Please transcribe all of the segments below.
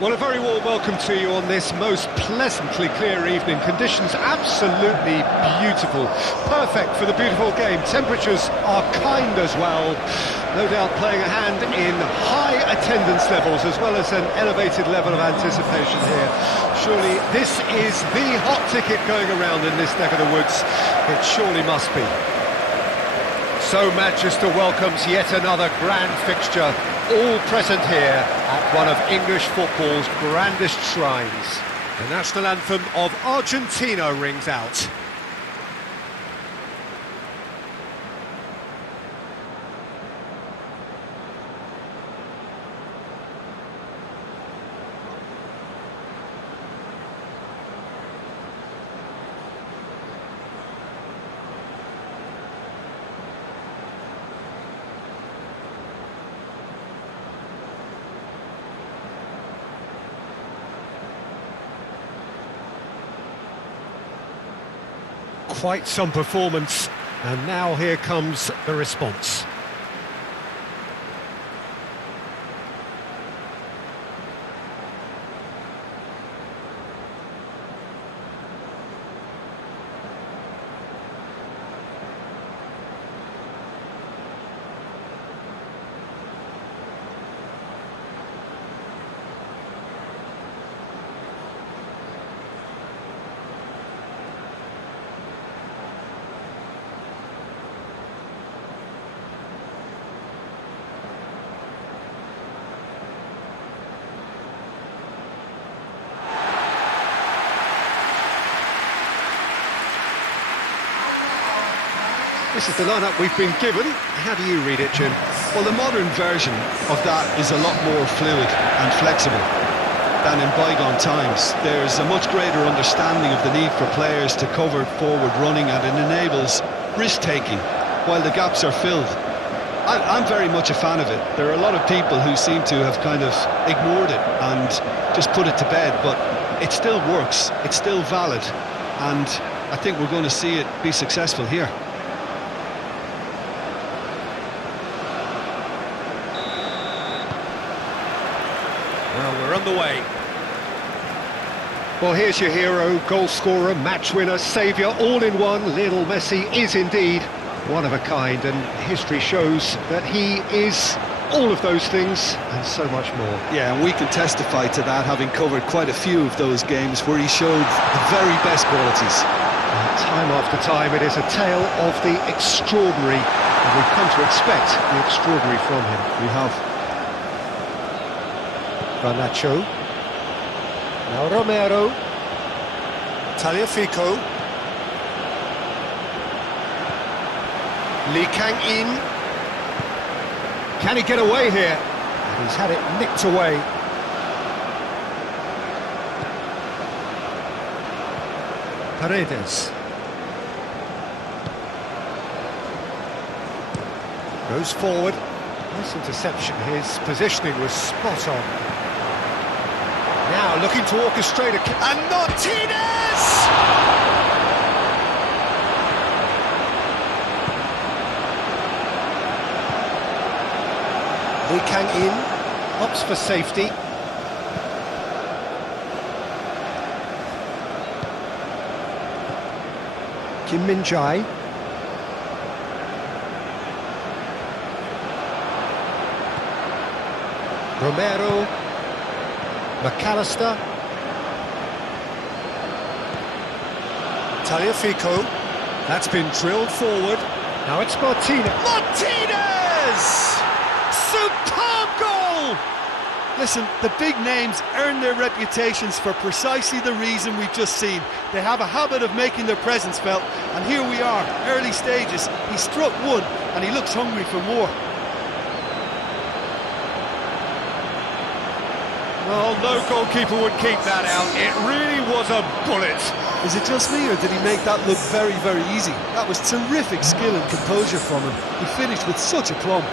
Well, a very warm welcome to you on this most pleasantly clear evening. Conditions absolutely beautiful. Perfect for the beautiful game. Temperatures are kind as well. No doubt playing a hand in high attendance levels as well as an elevated level of anticipation here. Surely this is the hot ticket going around in this neck of the woods. It surely must be. So Manchester welcomes yet another grand fixture, all present here at one of English football's grandest shrines. The national anthem of Argentina rings out. Quite some performance, and now here comes the response. This is the lineup we've been given. How do you read it, Jim? Well, the modern version of that is a lot more fluid and flexible than in bygone times. There's a much greater understanding of the need for players to cover forward running, and it enables risk-taking while the gaps are filled. I'm very much a fan of it. There are a lot of people who seem to have kind of ignored it and just put it to bed, but it still works, it's still valid, and I think we're going to see it be successful here. Well, we're on the way. Well, here's your hero, goal scorer, match winner, saviour, all in one. Lionel Messi is indeed one of a kind, and history shows that he is all of those things and so much more. Yeah, and we can testify to that, having covered quite a few of those games where he showed the very best qualities. Time after time, it is a tale of the extraordinary, and we've come to expect the extraordinary from him. We have. Garnacho. Now Romero. Tagliafico. Lee Kang-in. Can he get away here? And he's had it nicked away. Paredes. Goes forward. Nice interception. His positioning was spot on. Now looking to orchestrate and Martinez! Lee Kang-in opts for safety. Kim Min-jae. Romero. McAllister. Tagliafico. That's been drilled forward. Now it's Martinez. Martinez! Superb goal! Listen, the big names earn their reputations for precisely the reason we've just seen. They have a habit of making their presence felt, and here we are, early stages. He struck one, and he looks hungry for more. Well, no goalkeeper would keep that out. It really was a bullet. Is it just me, or did he make that look very, very easy? That was terrific skill and composure from him. He finished with such aplomb.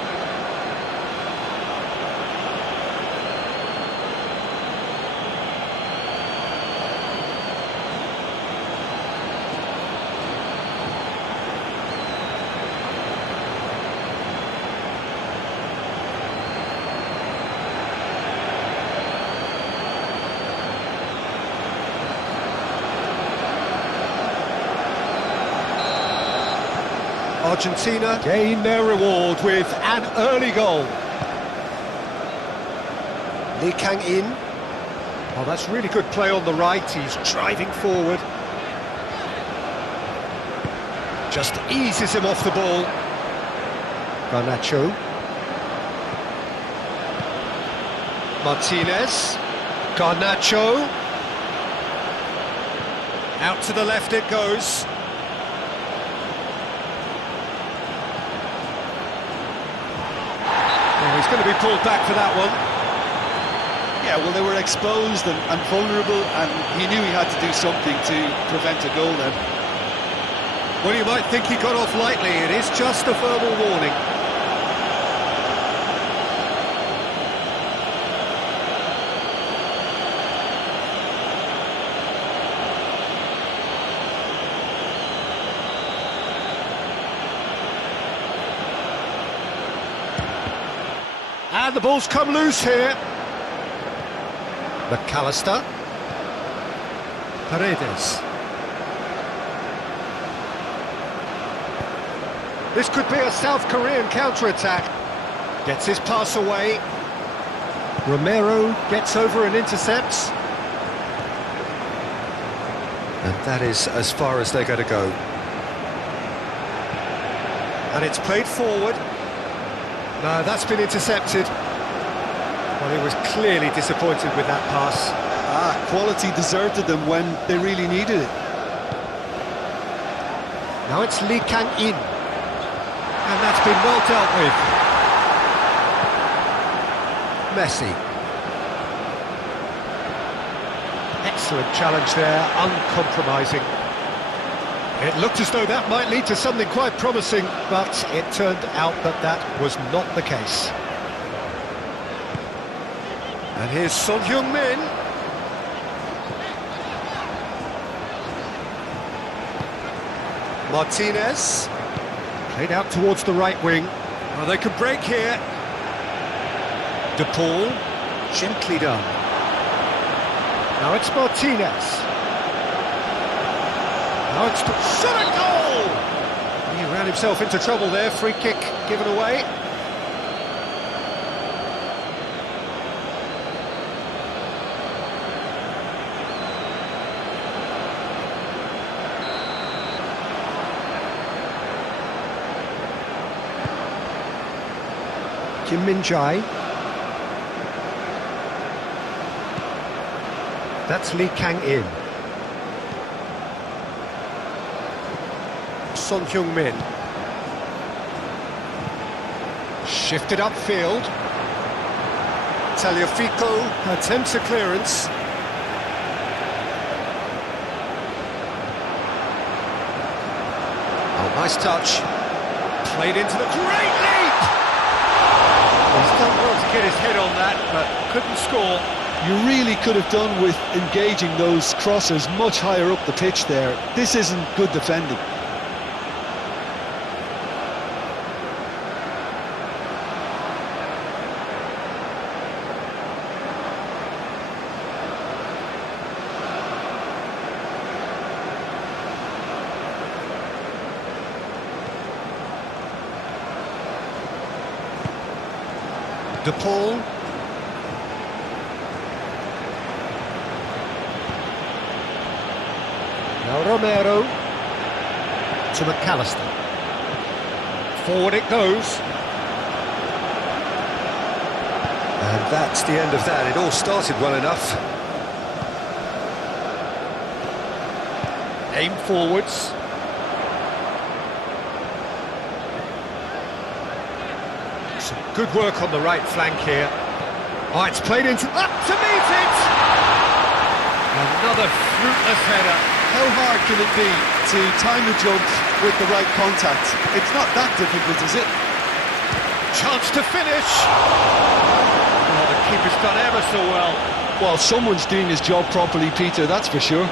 Argentina gain their reward with an early goal. Lee Kang-in. Oh, that's really good play on the right. He's driving forward. Just eases him off the ball. Garnacho. Martinez. Garnacho. Out to the left it goes. Oh, he's going to be pulled back for that one. Yeah, well, they were exposed and vulnerable, and he knew he had to do something to prevent a goal then. Well, you might think he got off lightly. It is just a verbal warning. And the ball's come loose here. McAllister. Paredes. This could be a South Korean counter-attack. Gets his pass away. Romero gets over and intercepts. And that is as far as they're going to go. And it's played forward. No, that's been intercepted. Well, he was clearly disappointed with that pass. Quality deserted them when they really needed it. Now it's Lee Kang-in. And that's been well dealt with. Messi. Excellent challenge there, uncompromising. It looked as though that might lead to something quite promising, but it turned out that that was not the case. And here's Son Heung-min. Martinez. Played out towards the right wing. Well, they could break here. De Paul. Gently done. Now it's Martinez. Now it's shot a goal! He ran himself into trouble there. Free kick given away. Kim Min-jae. That's Lee Kang-in. Son Heung-min. Shifted upfield. Tagliafico attempts a clearance. Oh, nice touch. Played into the great leap! He's done well to get his head on that, but couldn't score. You really could have done with engaging those crossers much higher up the pitch there. This isn't good defending. De Paul. Now Romero to McAllister. Forward it goes. And that's the end of that. It all started well enough. Aim forwards. Some good work on the right flank here. Oh, it's played into... Up to meet it! Another fruitless header. How hard can it be to time the jump with the right contact? It's not that difficult, is it? Chance to finish. Oh, the keeper's done ever so well. Well, someone's doing his job properly, Peter, that's for sure.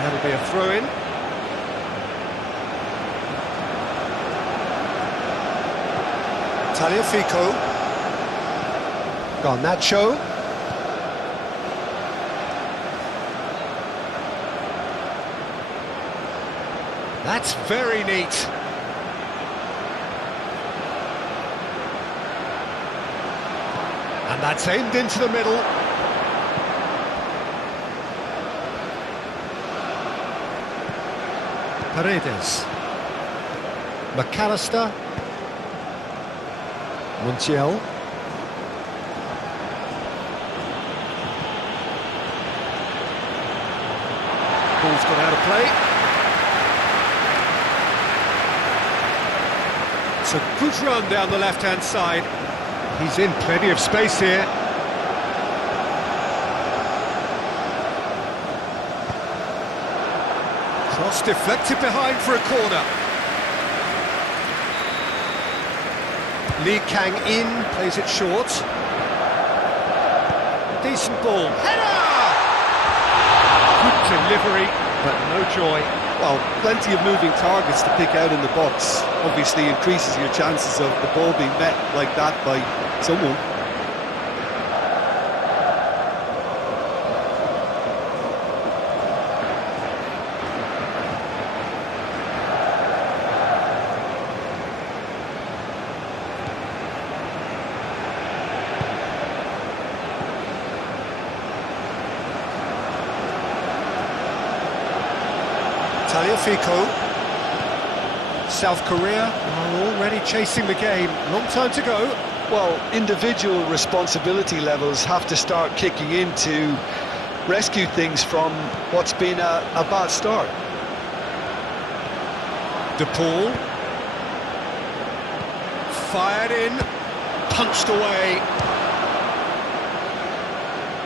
That'll be a throw-in. Tagliafico. Garnacho. That's very neat. And that's aimed into the middle. Paredes. McAllister. Montiel. Ball's gone out of play. It's a good run down the left-hand side. He's in plenty of space here. Cross deflected behind for a corner. Lee Kang-in plays it short. Decent ball. Header! Good delivery, but no joy. Well, plenty of moving targets to pick out in the box. Obviously increases your chances of the ball being met like that by someone. Taliafico. South Korea are already chasing the game. Long time to go. Well, individual responsibility levels have to start kicking in to rescue things from what's been a bad start. De Paul. Fired in. Punched away.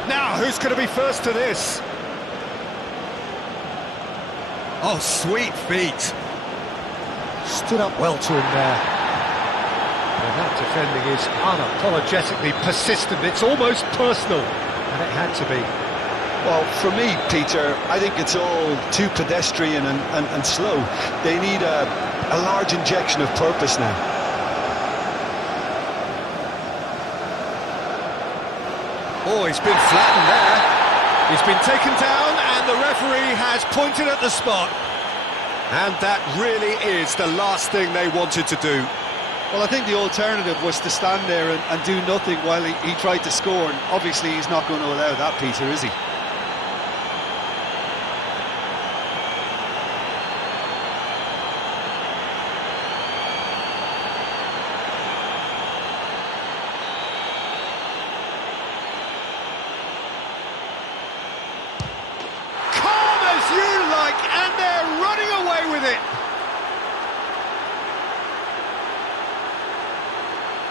Now, who's going to be first to this? Oh, sweet feet. Stood up well to him there. Well, that defending is unapologetically persistent. It's almost personal, and it had to be. Well, for me, Peter, I think it's all too pedestrian and slow. They need a large injection of purpose now. Oh, he's been flattened there. He's been taken down, and the referee has pointed at the spot. And that really is the last thing they wanted to do. Well, I think the alternative was to stand there and do nothing while he tried to score, and obviously he's not going to allow that, Peter, is he?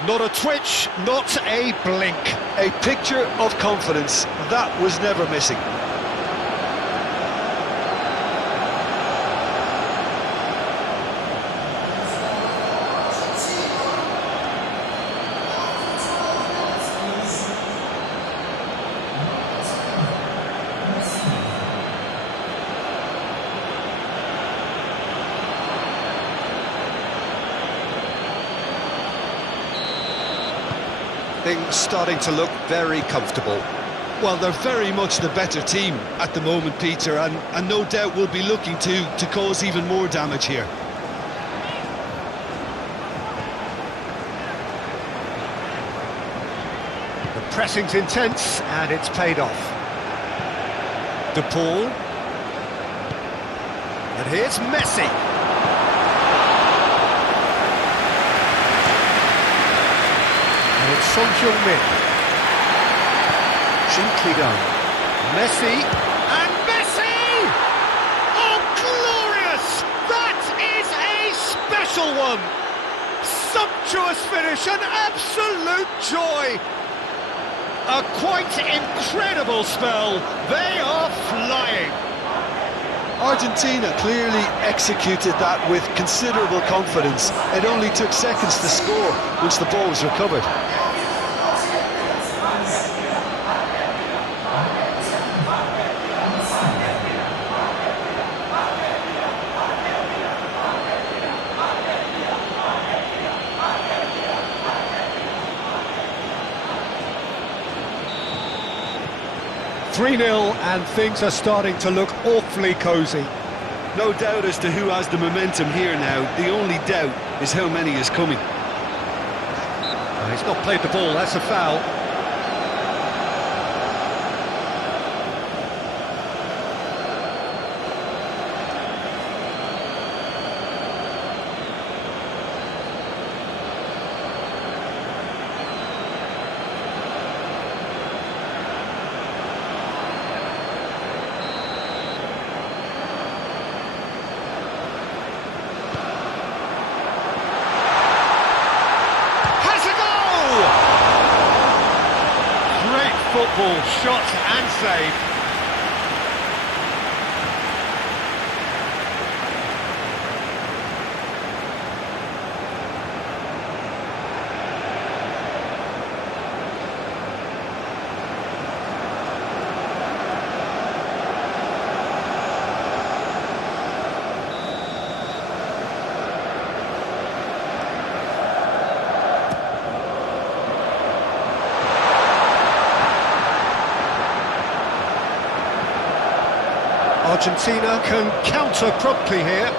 Not a twitch, not a blink. A picture of confidence that was never missing. Things starting to look very comfortable. Well, they're very much the better team at the moment, Peter, and no doubt will be looking to cause even more damage here. The pressing's intense, and it's paid off. De Paul. And here's Messi. It's Son Heung-min. Gently done. Messi. And Messi! Oh, glorious! That is a special one! Sumptuous finish, an absolute joy! A quite incredible spell. They are flying. Argentina clearly executed that with considerable confidence. It only took seconds to score once the ball was recovered. 3-0, and things are starting to look awfully cosy. No doubt as to who has the momentum here now. The only doubt is how many is coming. He's not played the ball, that's a foul. Football, shot and save. Argentina can counter promptly here.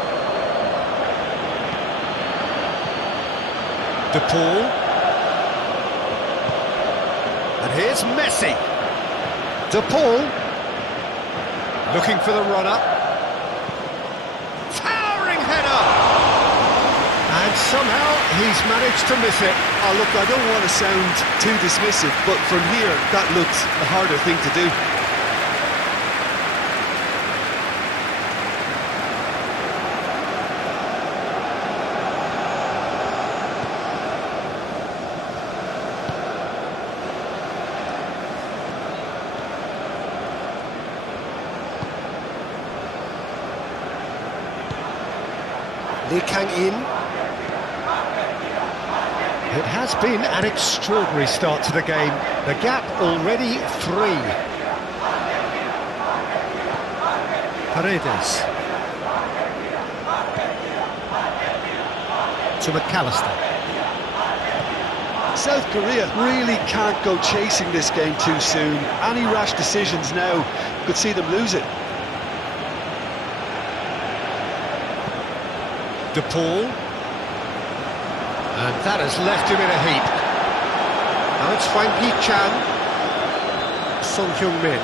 De Paul. And here's Messi. De Paul. Looking for the runner. Towering header! And somehow he's managed to miss it. Oh, look, I don't want to sound too dismissive, but from here, that looks the harder thing to do. Lee Kang-in. It has been an extraordinary start to the game. The gap already 3. Paredes. To McAllister. South Korea really can't go chasing this game too soon. Any rash decisions now could see them lose it. De Paul, and that has left him in a heap. Now it's Hwang Hee-chan, Son Heung-min.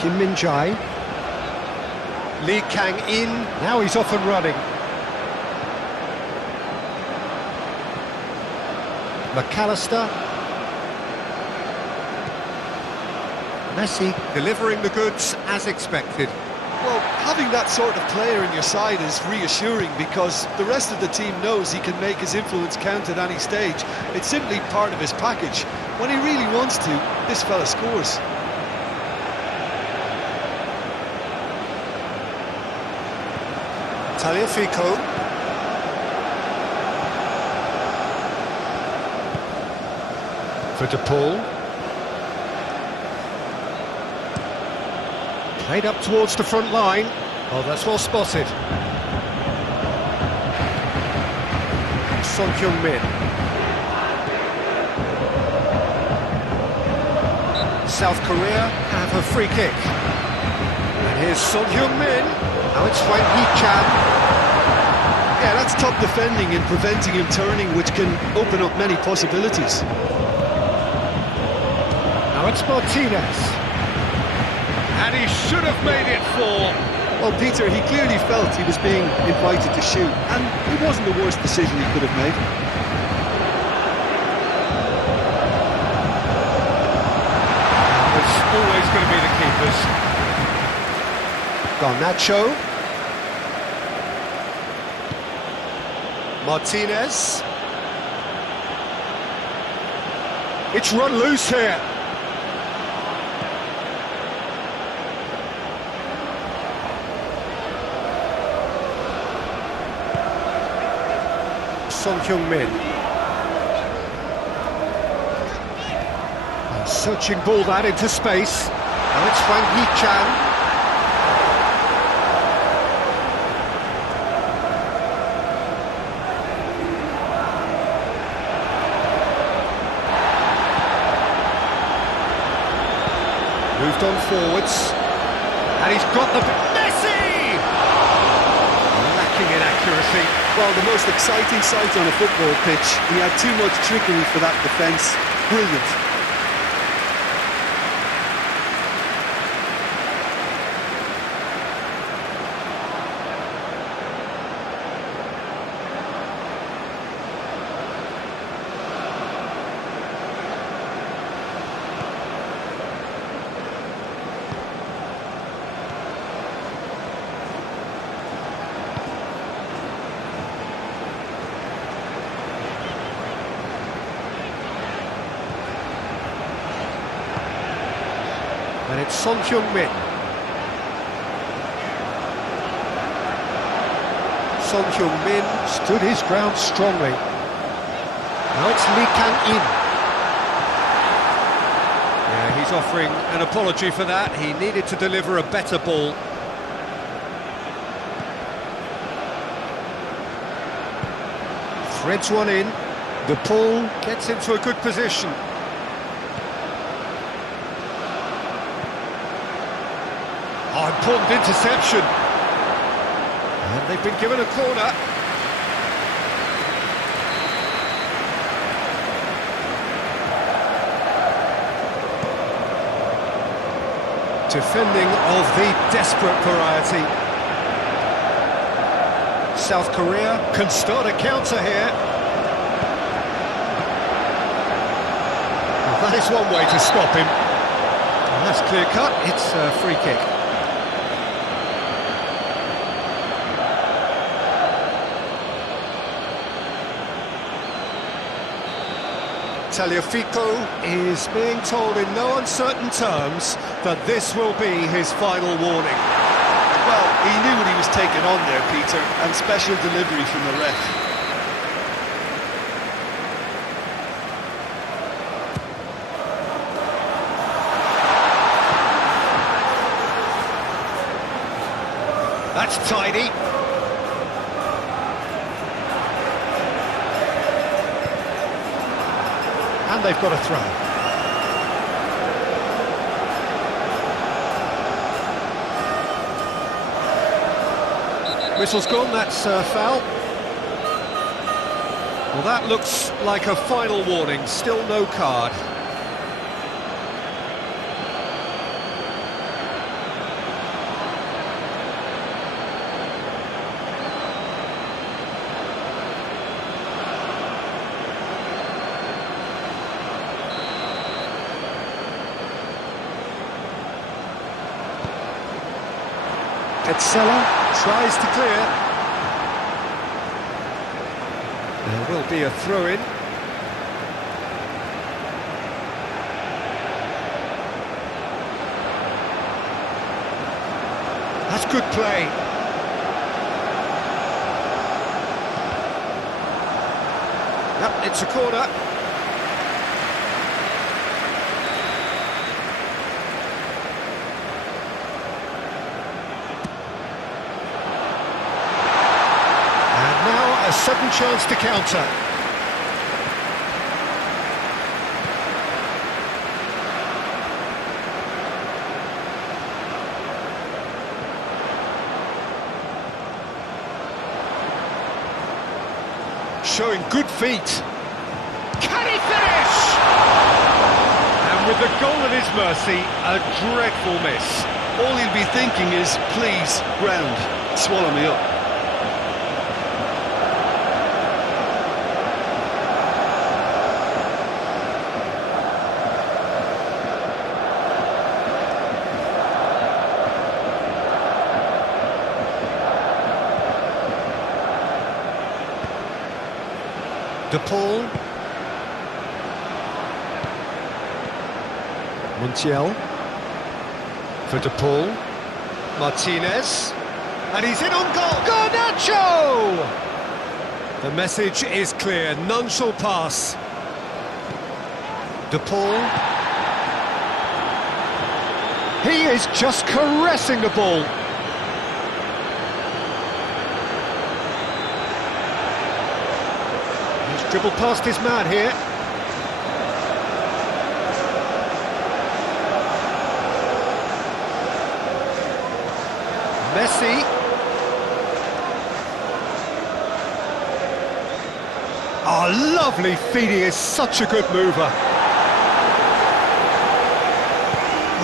Kim Min-jae, Lee Kang-in, now he's off and running. McAllister. Messi delivering the goods as expected. Well, having that sort of player in your side is reassuring because the rest of the team knows he can make his influence count at any stage. It's simply part of his package. When he really wants to, this fella scores. Tagliafico. For De Paul. Played up towards the front line. Oh, that's well spotted. Son Heung-min. South Korea have a free kick. And here's Son Heung-min. Now it's Hwang Hee-chan. Yeah, that's top defending and preventing him turning, which can open up many possibilities. Now it's Martinez. And he should have made it 4. Well, Peter, he clearly felt he was being invited to shoot, and it wasn't the worst decision he could have made. It's always going to be the keepers. Garnacho. Martinez. It's run loose here. Son Heung-min. Searching ball that into space. Now it's Hwang Hee-chan. Moved on forwards. And he's got the... Messi! Lacking in accuracy. Well, the most exciting sight on a football pitch. He had too much trickery for that defence. Brilliant. And it's Son-Heung-min. Son-Heung-min stood his ground strongly. Now it's Lee Kang-in. Yeah, he's offering an apology for that. He needed to deliver a better ball. Threads one in. The ball gets into a good position. Oh, important interception. And they've been given a corner. Defending of the desperate variety. South Korea can start a counter here. Well, that is one way to stop him. And that's clear cut. It's a free kick. Tagliafico is being told in no uncertain terms that this will be his final warning. Well, he knew what he was taking on there, Peter, and special delivery from the ref. That's tidy. And they've got a throw. Whistle's gone, that's a foul. Well, that looks like a final warning, still no card. Petzela tries to clear. There will be a throw-in. That's good play. Yep, it's a corner. A sudden chance to counter. Showing good feet. Can he finish? And with the goal at his mercy, a dreadful miss. All he'll be thinking is, please, ground, swallow me up. De Paul. Montiel. For De Paul. Martinez. And he's in on goal. Garnacho! The message is clear. None shall pass. De Paul. He is just caressing the ball. Dribbled past his man here. Messi. Oh, lovely feet, he is such a good mover.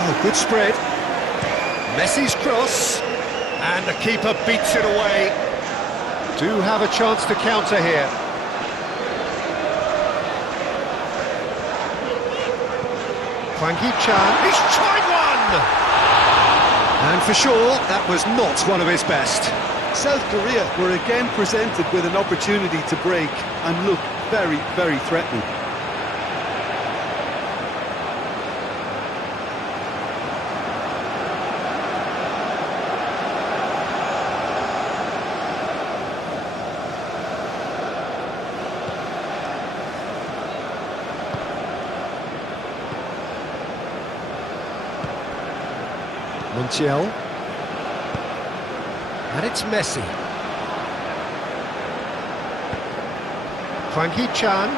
Oh, good spread. Messi's cross, and the keeper beats it away. Do have a chance to counter here. Hwang Hee-chan, he's tried one! And for sure, that was not one of his best. South Korea were again presented with an opportunity to break and look very, very threatening. Montiel. And it's Messi. Hwang Hee-chan.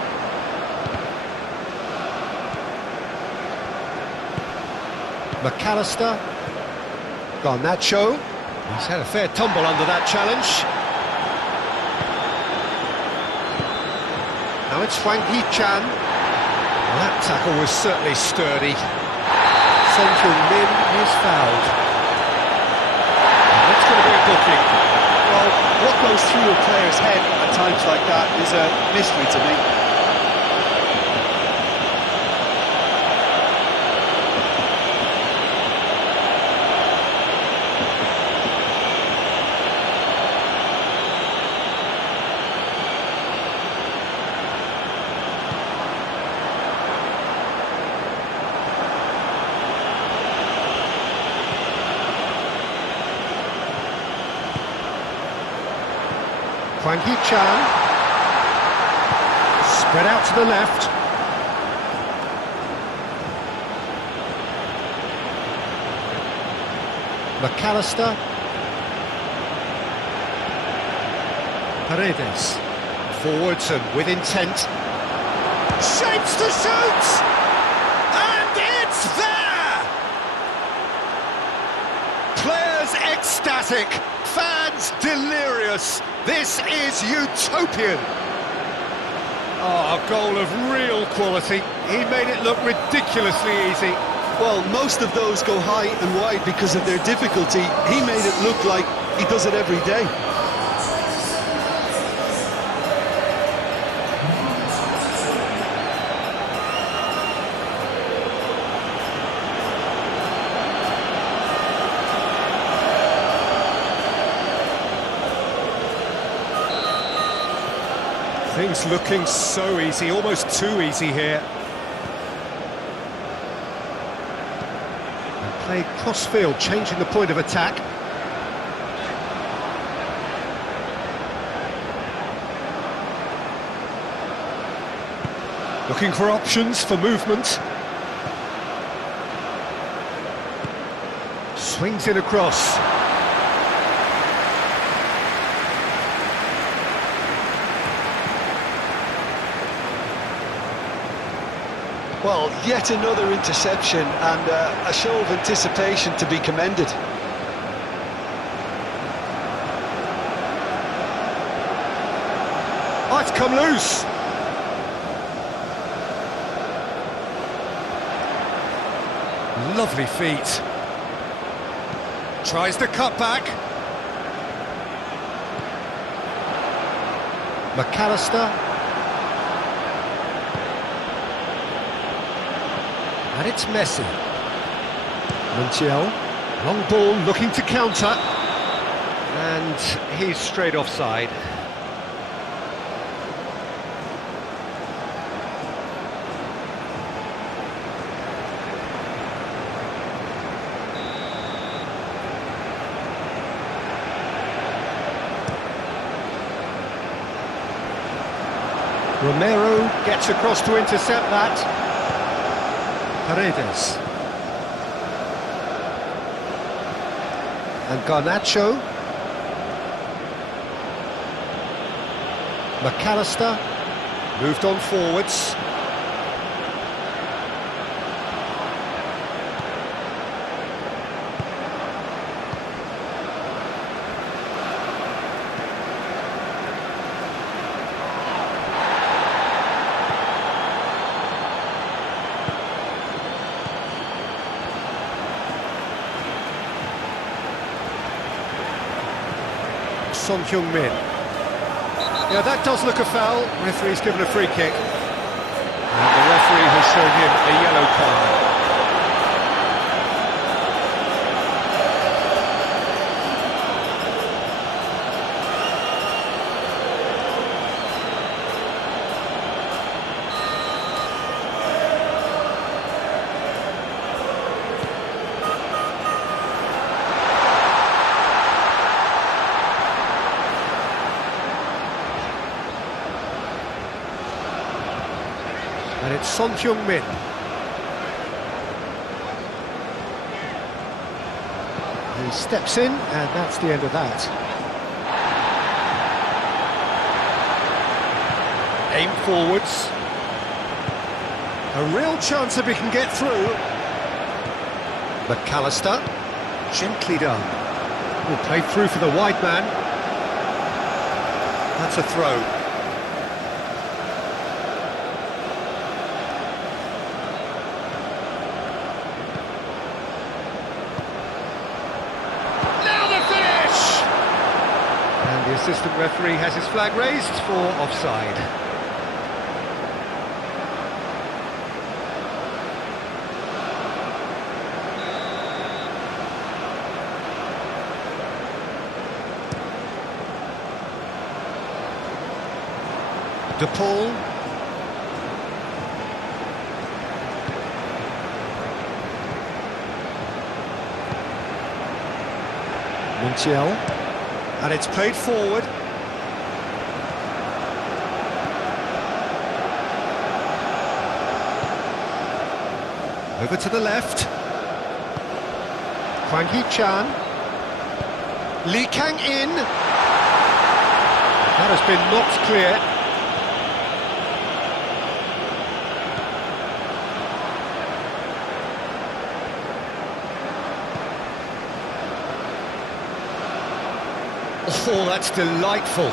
McAllister. Garnacho. He's had a fair tumble under that challenge. Now it's Hwang Hee-chan. Well, that tackle was certainly sturdy. Central Min is fouled. And that's going to be a booking. Well, what goes through a player's head at times like that is a mystery to me. Hwang Hee-chan, spread out to the left. McAllister. Paredes, forwards and with intent. Shapes to shoot! And it's there! Players ecstatic, fans delirious. This is utopian. Oh, a goal of real quality. He made it look ridiculously easy. Well, most of those go high and wide because of their difficulty. He made it look like he does it every day. Things looking so easy, almost too easy here. And played cross-field, changing the point of attack. Looking for options for movement. Swings it across. Well, yet another interception and a show of anticipation to be commended. Oh, it's come loose. Lovely feet. Tries the cut back. McAllister. And it's Messi. Montiel. Long ball looking to counter. And he's straight offside. Romero gets across to intercept that. Paredes. And Garnacho. McAllister. Moved on forwards. Son-Heung-min. Yeah, that does look a foul. Referee's given a free kick. And the referee has shown him a yellow card. And it's Son-Heung-min. He steps in, and that's the end of that. Aim forwards. A real chance if he can get through. McAllister. Gently done. Oh, played through for the wide man. That's a throw. The assistant referee has his flag raised for offside. De Paul. Montiel. And it's played forward. Over to the left. Hwang Hee-chan. Lee Kang-in. That has been knocked clear. Oh, that's delightful.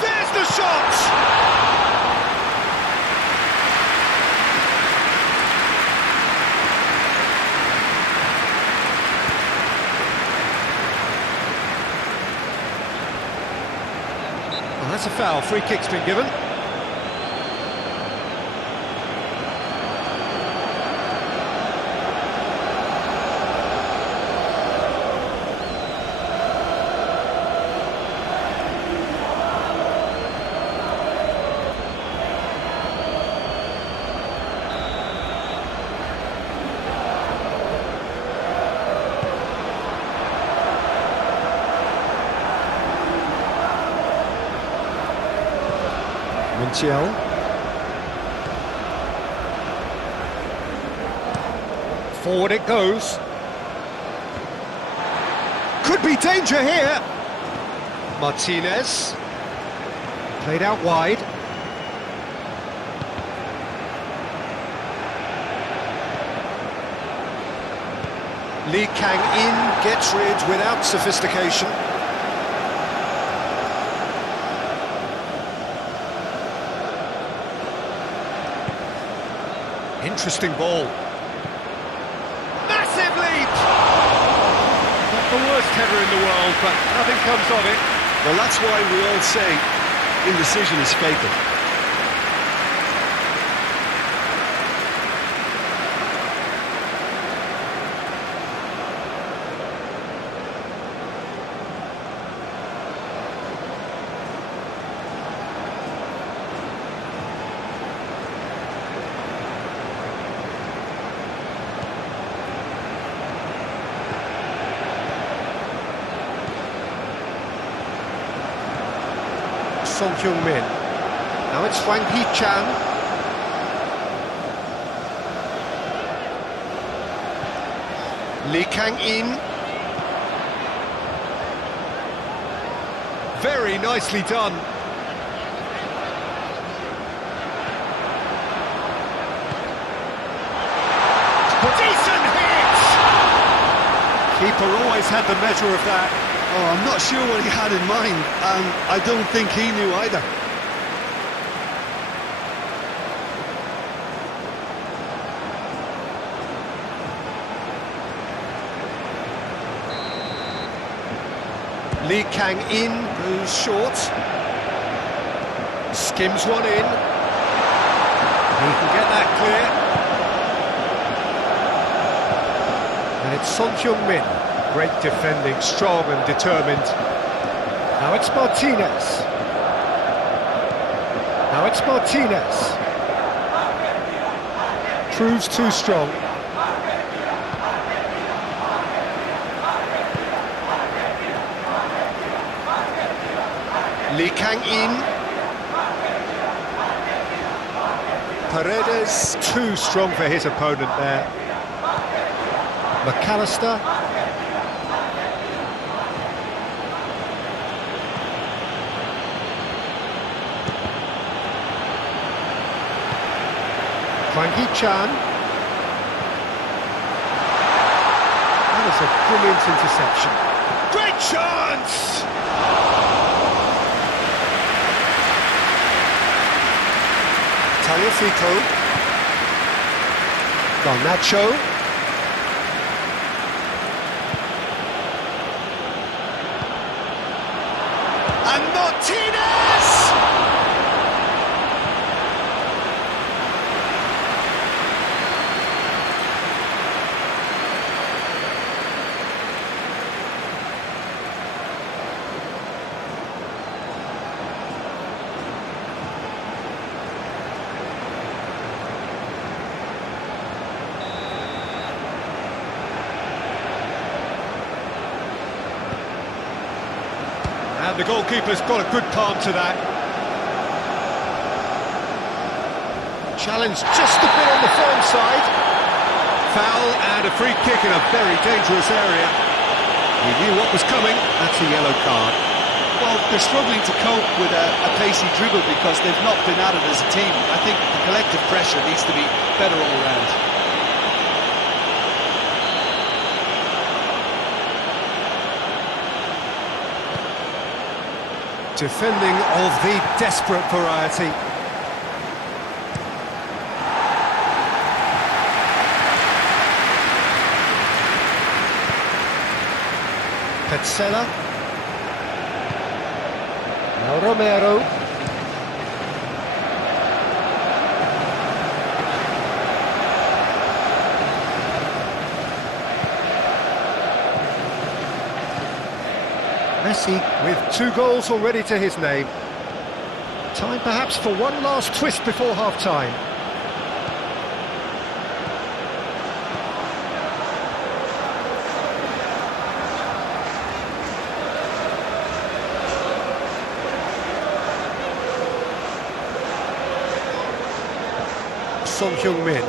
There's the shot! Well, that's a foul. Free kick's been given. Montiel. Forward it goes. Could be danger here. Martinez. Played out wide. Lee Kang-in gets rid without sophistication. Interesting ball. Massive leap! Not the worst header in the world, but nothing comes of it. Well, that's why we all say indecision is fatal. Son-Heung-min. Now it's Hwang Hee-chan. Lee Kang-in. Very nicely done. Decent hit! Keeper always had the measure of that. Oh, I'm not sure what he had in mind, and I don't think he knew either. Lee Kang-in Goes short. Skims one in. He can get that clear. And it's Son Heung-min. Great defending, strong and determined. Now it's Martinez. Now it's Martinez. Proves too strong. Lee Kang-in. Paredes, too strong for his opponent there. McAllister. Hwang Hee-chan. That is a brilliant interception. Great chance! Tagliafico. Garnacho. And Martinez! And the goalkeeper's got a good palm to that. Challenge just a bit on the firm side. Foul and a free kick in a very dangerous area. He knew what was coming. That's a yellow card. Well, they're struggling to cope with a pacey dribble because they've not been at it as a team. I think the collective pressure needs to be better all around. Defending of the desperate variety. Petzela. Now Romero. Messi with 2 goals already to his name. Time perhaps for one last twist before half-time. Son Heung-min.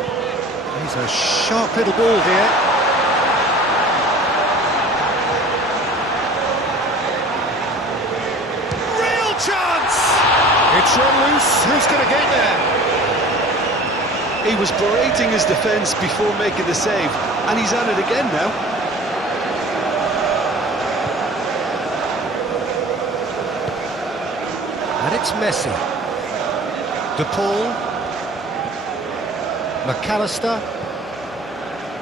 He's a sharp little ball here. It's run loose, who's going to get there? He was berating his defence before making the save, and he's at it again now. And it's Messi. De Paul. McAllister.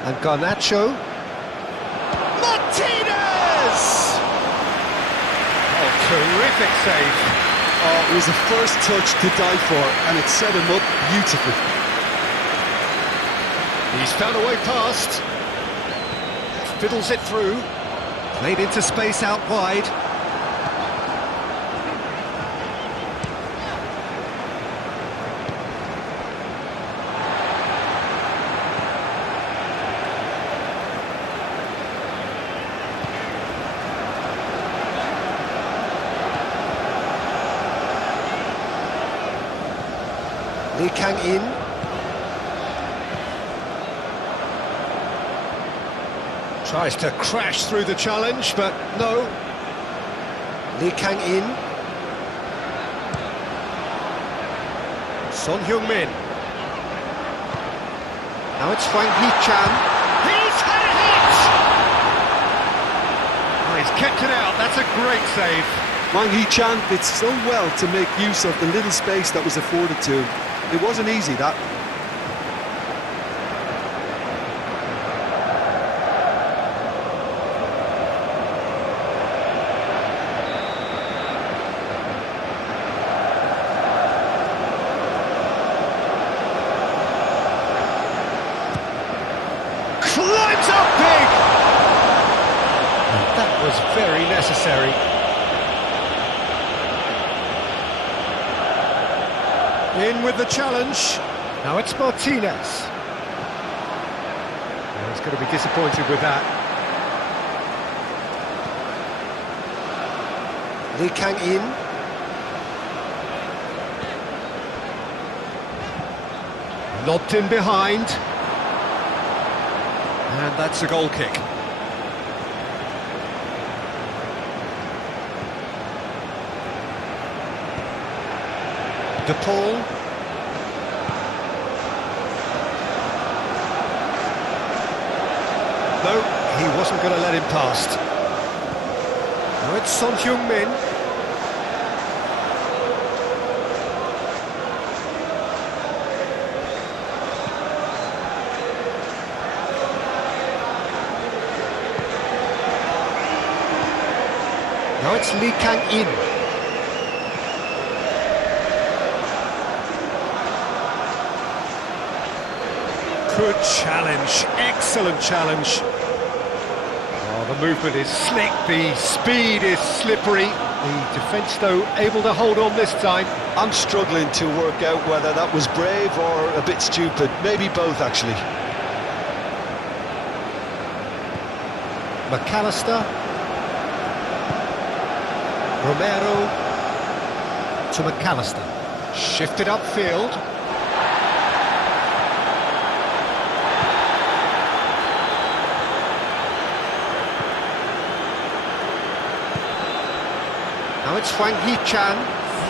And Garnacho. Martinez! Oh, terrific save. Oh, it was the first touch to die for, and it set him up beautifully. He's found a way past. Fiddles it through. Played into space out wide. Lee Kang-in. Tries to crash through the challenge, but no. Lee Kang-in. Son Heung-min. Now it's Hwang Hee-chan. He's had a hit! Oh, he's kept it out, that's a great save. Hwang Hee-chan did so well to make use of the little space that was afforded to him. It wasn't easy, that. was very necessary. In with the challenge. Now it's Martinez. Well, he's going to be disappointed with that. Lee Kang-in. Lobbed in behind. And that's a goal kick. De Paul. No, he wasn't going to let him past. Now it's Son Heung-min. Now it's Lee Kang-in. Good challenge, excellent challenge. Oh, the movement is slick, the speed is slippery. The defence, though, able to hold on this time. I'm struggling to work out whether that was brave or a bit stupid. Maybe both, actually. McAllister. Romero to McAllister. Shifted upfield. Now it's Hwang Hee-chan,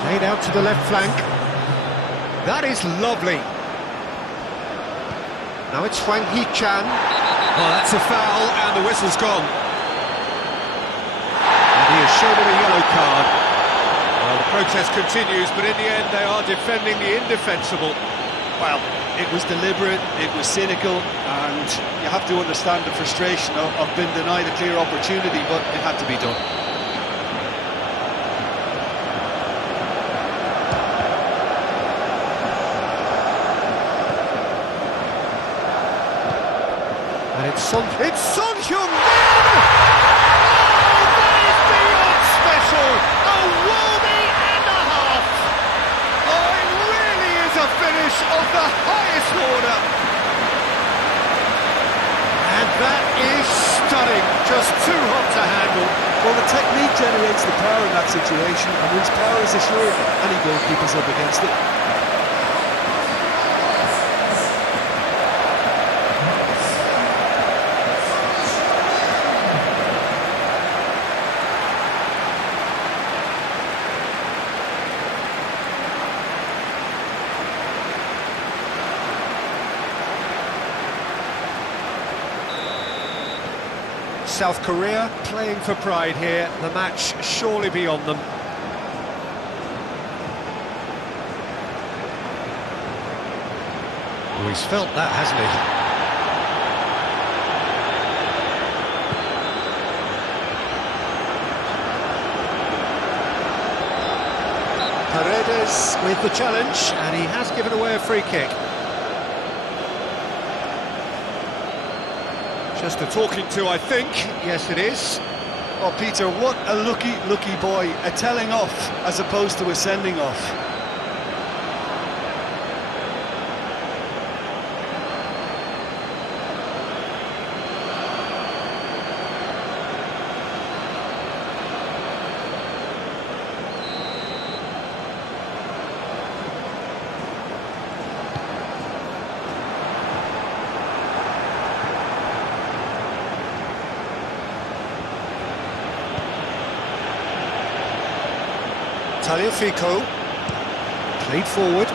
played out to the left flank. That is lovely. Now it's Hwang Hee-chan. Oh, that's a foul, and the whistle's gone. And he has shown him a yellow card. Well, the protest continues, but in the end they are defending the indefensible. Well, it was deliberate, it was cynical, and you have to understand the frustration of being denied a clear opportunity, but it had to be done. And it's Son Heung-min! Oh, that is beyond special! A worldie and a half! Oh, it really is a finish of the highest order! And that is stunning, just too hot to handle. Well, the technique generates the power in that situation, and once power is assured, any goalkeeper's up against it. South Korea playing for pride here, the match surely beyond them. Oh, he's felt that, hasn't he? Paredes with the challenge, and he has given away a free kick. Just a talking to, I think. Yes, it is. Oh, Peter, what a lucky boy. A telling off as opposed to a sending off. Tagliafico, played forward.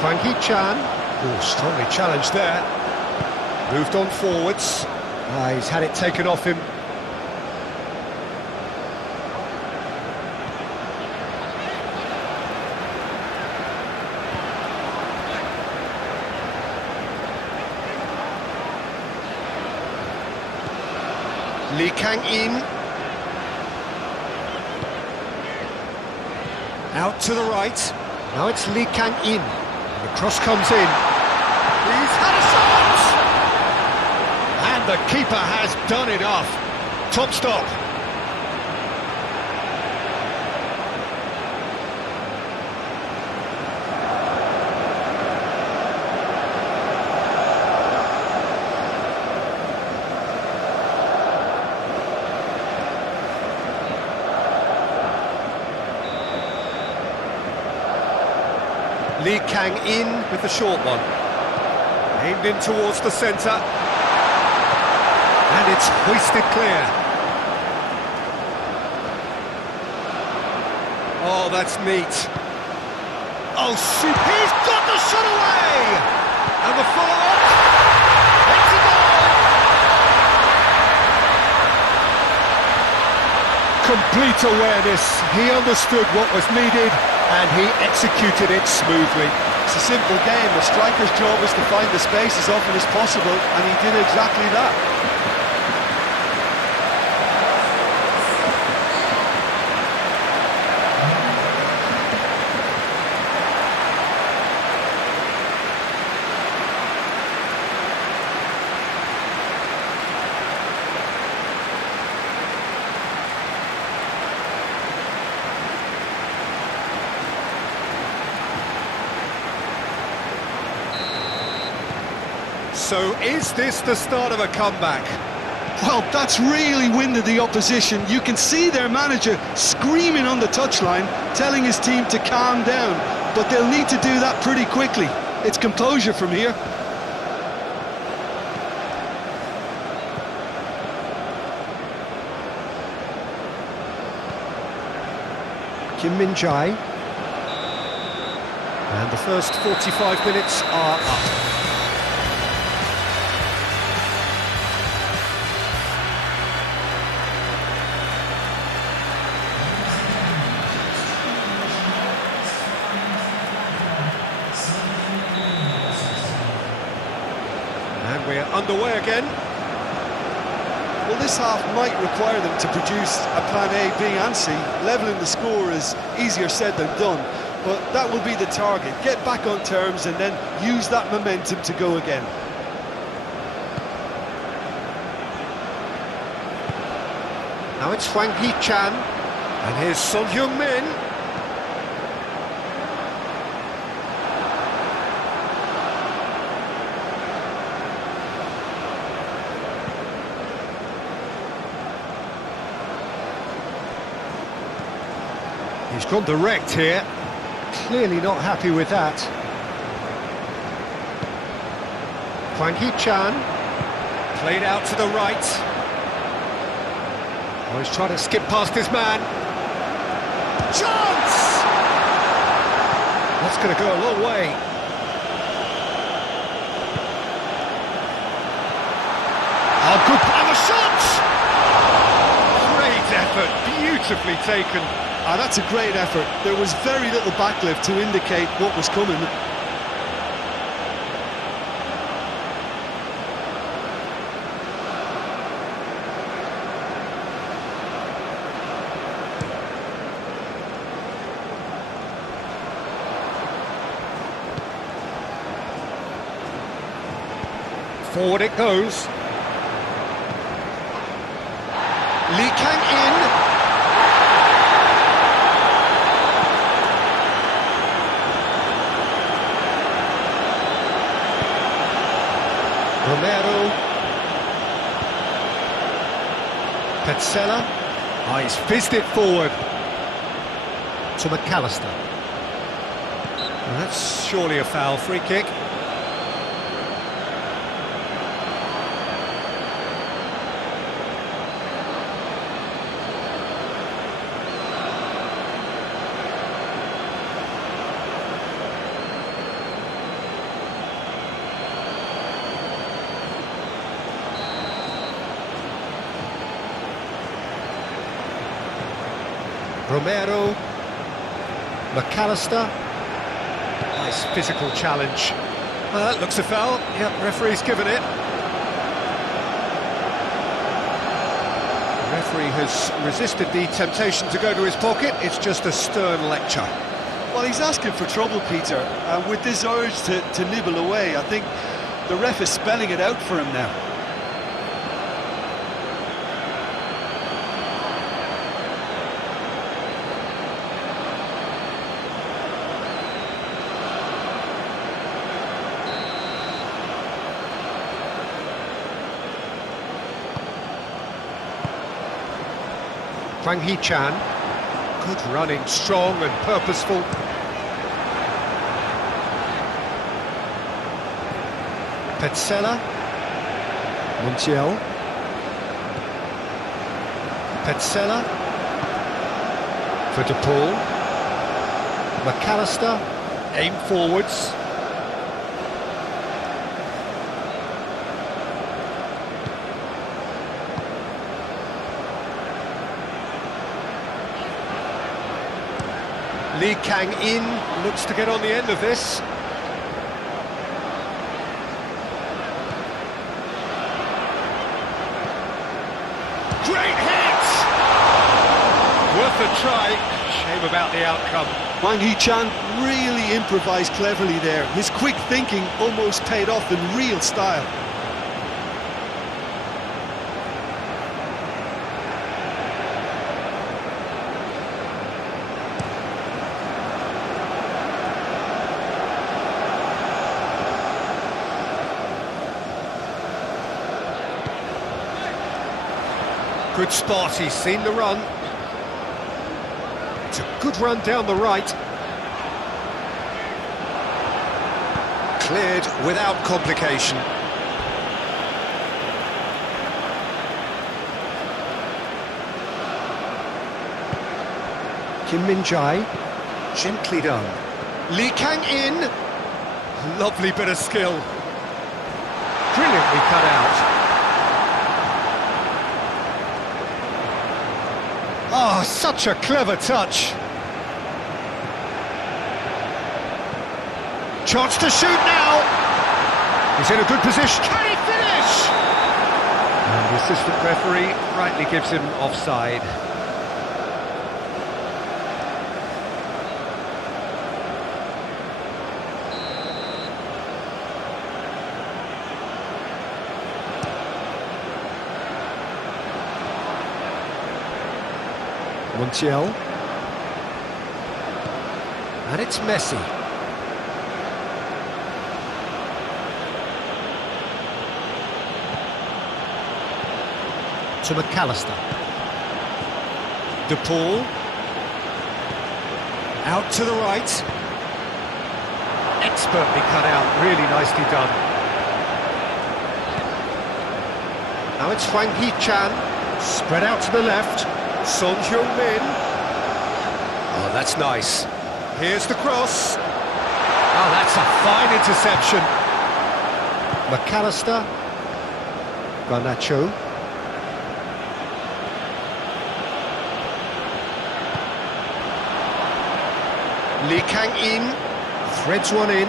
Hwang Hee-chan, oh, strongly challenged there. Moved on forwards. He's had it taken off him. Lee Kang-in. Out to the right. Now it's Lee Kang-in. The cross comes in. He's had a shot! And the keeper has done enough. Top stop. Lee Kang in with the short one. Aimed in towards the centre. And it's hoisted clear. Oh, that's neat. Oh, he's got the shot away! And the follow-up. It's a goal! Complete awareness. He understood what was needed and he executed it smoothly. It's a simple game. A striker's job is to find the space as often as possible, and he did exactly that. So is this the start of a comeback? Well, that's really winded the opposition. You can see their manager screaming on the touchline, telling his team to calm down, but they'll need to do that pretty quickly. It's composure from here. Kim Min-jae. And the first 45 minutes are up. And we're underway again. Well, this half might require them to produce a plan A, B and C. Levelling the score is easier said than done, but that will be the target. Get back on terms and then use that momentum to go again. Now it's Hwang Hee-chan, and here's Son Heung-min. He's gone direct here, clearly not happy with that. Hwang Hee-chan, played out to the right. Oh, he's trying to skip past his man. Chance! That's going to go a long way. Oh, good, and the shot! Great effort, beautifully taken. Ah, that's a great effort. There was very little backlift to indicate what was coming. Forward it goes. Lee Kang in. Romero. Petzela. Oh, he's fizzed it forward to McAllister. And that's surely a foul, free kick. Romero, McAllister, nice physical challenge. That looks a foul. Yep, referee's given it. The referee has resisted the temptation to go to his pocket. It's just a stern lecture. Well, he's asking for trouble, Peter, and with this urge to nibble away, I think the ref is spelling it out for him now. Hwang Hee-chan. Good running, strong and purposeful. Petzela. Montiel. Petzela. For De Paul. McAllister. Aim forwards. Lee Kang-in looks to get on the end of this. Great hit! Worth a try. Shame about the outcome. Hwang Hee-chan really improvised cleverly there. His quick thinking almost paid off in real style. Good spot, he's seen the run. It's a good run down the right. Cleared without complication. Kim Min-jae, gently done. Lee Kang-in, lovely bit of skill. Brilliantly cut out. Oh, such a clever touch. Chance to shoot now. He's in a good position. Can he finish? And the assistant referee rightly gives him offside. Montiel. And it's Messi. To McAllister. De Paul. Out to the right. Expertly cut out, really nicely done. Now it's Hwang Hee-chan. Spread out to the left. Son Heung-min. Oh, that's nice. Here's the cross. Oh, that's a fine interception. McAllister. Garnacho. Lee Kang-in threads one in.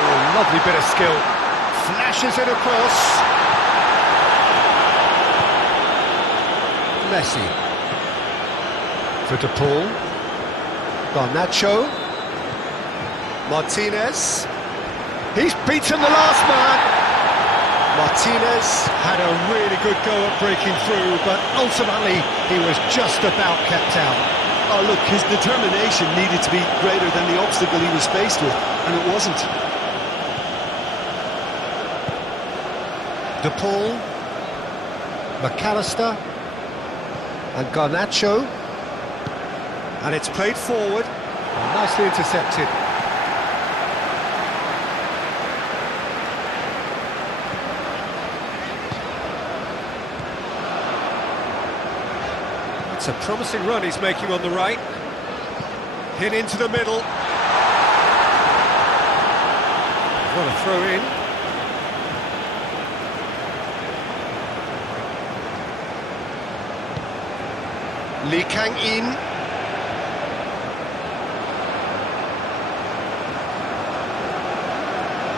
Oh, lovely bit of skill. Flashes it across. Messi. For De Paul. Garnacho. Martinez. He's beaten the last man. Martinez had a really good go at breaking through, but ultimately he was just about kept out. Oh, look, his determination needed to be greater than the obstacle he was faced with, and it wasn't. De Paul, McAllister, and Garnacho. And it's played forward, nicely intercepted. It's a promising run he's making on the right. Hit into the middle. What a throw in. Lee Kang-in.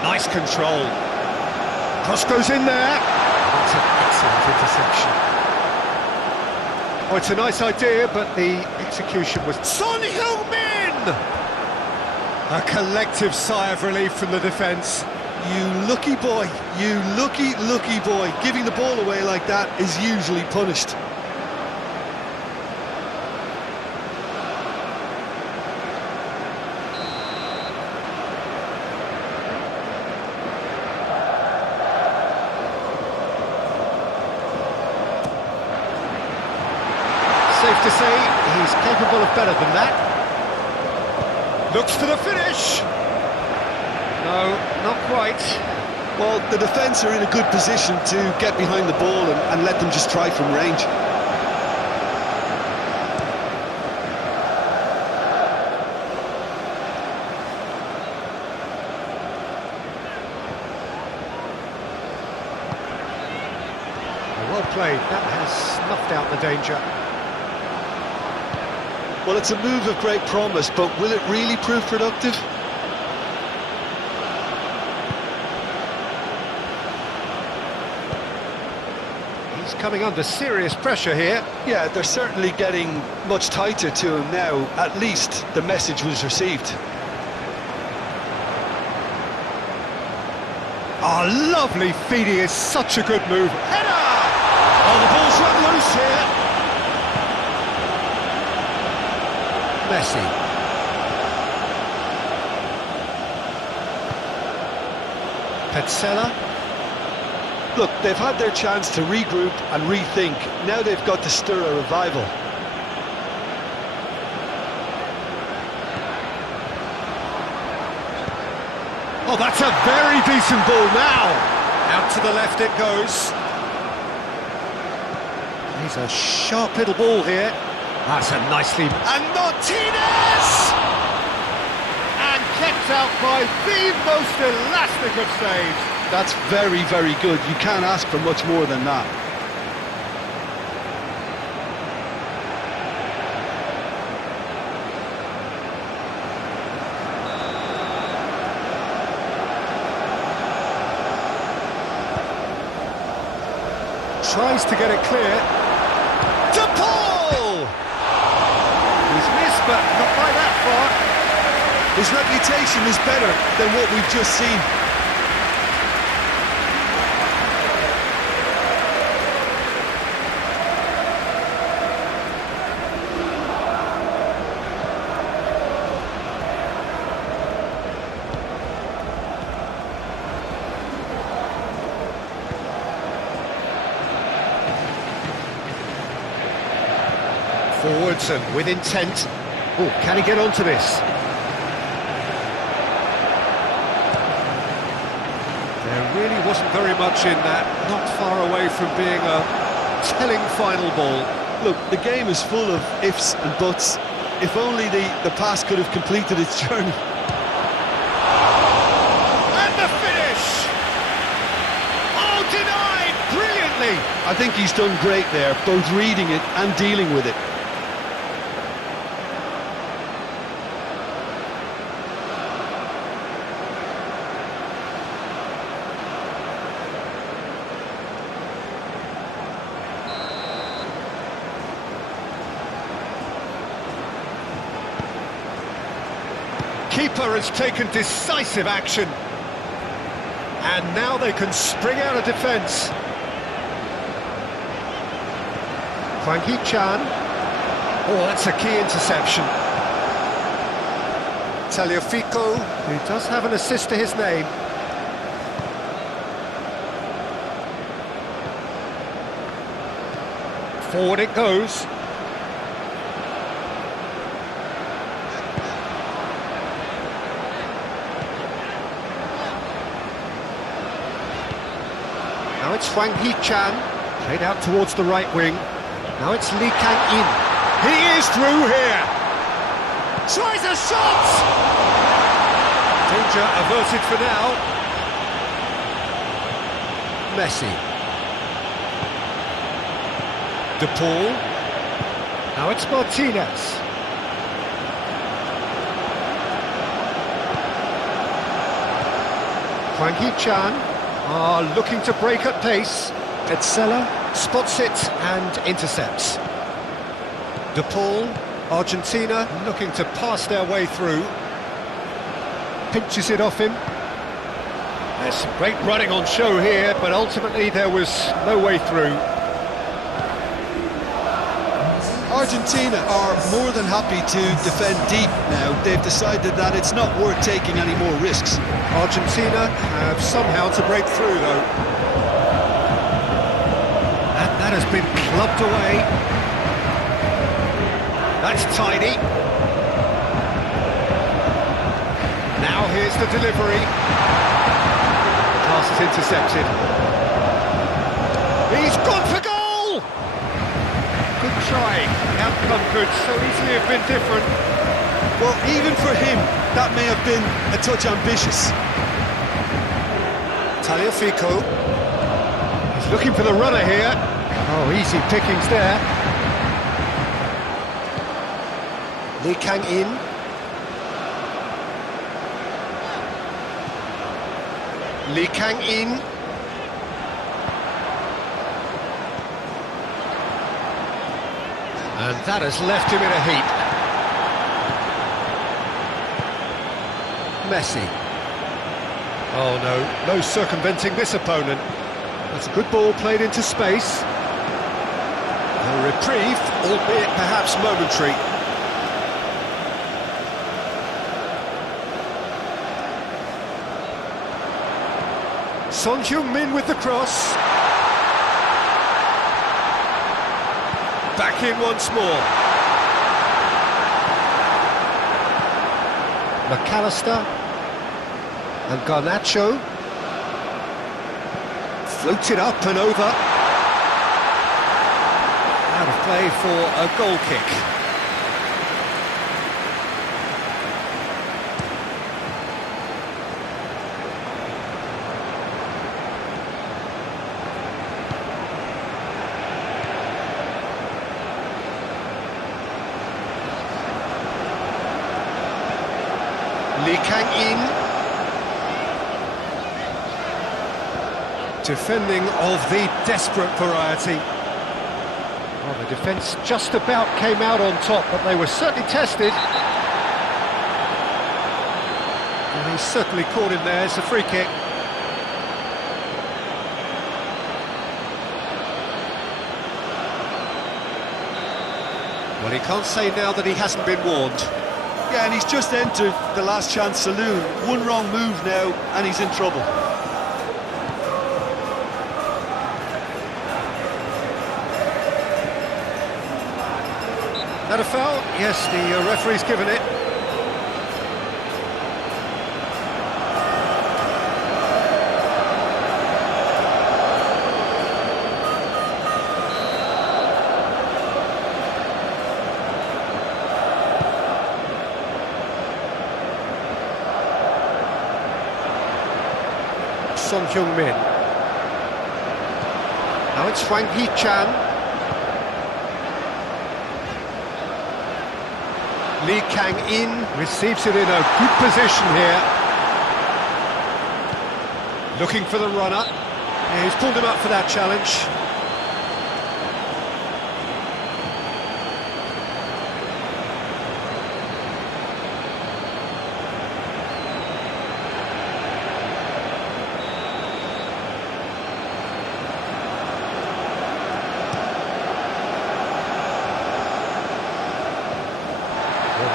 Nice control. Cross goes in there. That's an excellent interception. Oh, it's a nice idea, but the execution was... Son Heung-min! A collective sigh of relief from the defence. You lucky boy, you lucky boy. Giving the ball away like that is usually punished. safe to say he's capable of better than that. Looks for the finish. No, not quite. Well, the defence are in a good position to get behind the ball and let them just try from range. Well played, that has snuffed out the danger. Well, it's a move of great promise, but will it really prove productive? He's coming under serious pressure here. Yeah, they're certainly getting much tighter to him now. At least the message was received. Oh, lovely feeding is such a good move. Header! Oh, the ball's run loose here. Messi. Petzela. Look, they've had their chance to regroup and rethink. Now they've got to stir a revival. Oh, that's a very decent ball now. Out to the left it goes. He's a sharp little ball here. That's a nicely... And Martinez! And kept out by the most elastic of saves. That's very, very good. You can't ask for much more than that. Tries to get it clear. To Paul! He's missed, but not by that far. His reputation is better than what we've just seen. Forwards and with intent. Oh, can he get onto this? There really wasn't very much in that. Not far away from being a telling final ball. Look, the game is full of ifs and buts. If only the pass could have completed its journey. And the finish! Oh, denied! Brilliantly! I think he's done great there, both reading it and dealing with it. Keeper has taken decisive action. And now they can spring out of defence. Hwang Hee-chan. Oh, that's a key interception. Tagliafico, who does have an assist to his name. Forward it goes. Now it's Hwang Hee-chan, played out towards the right wing. Now it's Lee Kang-in. He is through here. Tries a shot! Danger averted for now. Messi. De Paul. Now it's Martinez. Hwang Hee-chan are looking to break at pace. Petzela spots it and intercepts. De Paul, Argentina, looking to pass their way through. Pinches it off him. There's some great running on show here, but ultimately there was no way through. Argentina are more than happy to defend deep now. They've decided that it's not worth taking any more risks. Argentina have somehow to break through, though. And that has been clubbed away. That's tidy. Now here's the delivery. The pass is intercepted. He's gone for goal! Good try. The outcome could so easily have been different. Well, even for him, that may have been a touch ambitious. Tagliafico. He's looking for the runner here. Oh, easy pickings there. Lee Kang-in. Lee Kang-in. And that has left him in a heap. Messi. Oh no, no circumventing this opponent. That's a good ball played into space. A reprieve, albeit perhaps momentary. Son Heung-min with the cross. Back in once more. McAllister and Garnacho. Floated up and over. Out of play for a goal kick. Lee Kang-in. Defending of the desperate variety. Well, the defence just about came out on top, but they were certainly tested. And he's certainly caught in there. It's a free kick. Well, he can't say now that he hasn't been warned. Yeah, and he's just entered the last chance saloon. One wrong move now, and he's in trouble. That a foul? Yes, the referee's given it. Son Heung-min. Now it's Hwang Hee-chan. Lee Kang-in receives it in a good position here. Looking for the runner. Yeah, he's pulled him up for that challenge.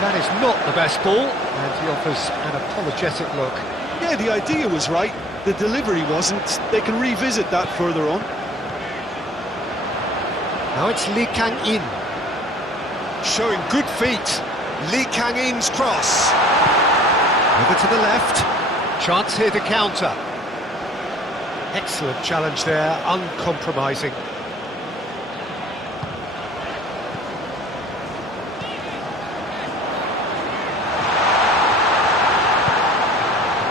That is not the best ball, and he offers an apologetic look. Yeah, the idea was right, the delivery wasn't. They can revisit that further on. Now it's Lee Kang-in. Showing good feet. Lee Kang-in's cross. Over to the left. Chance here to counter. Excellent challenge there, uncompromising.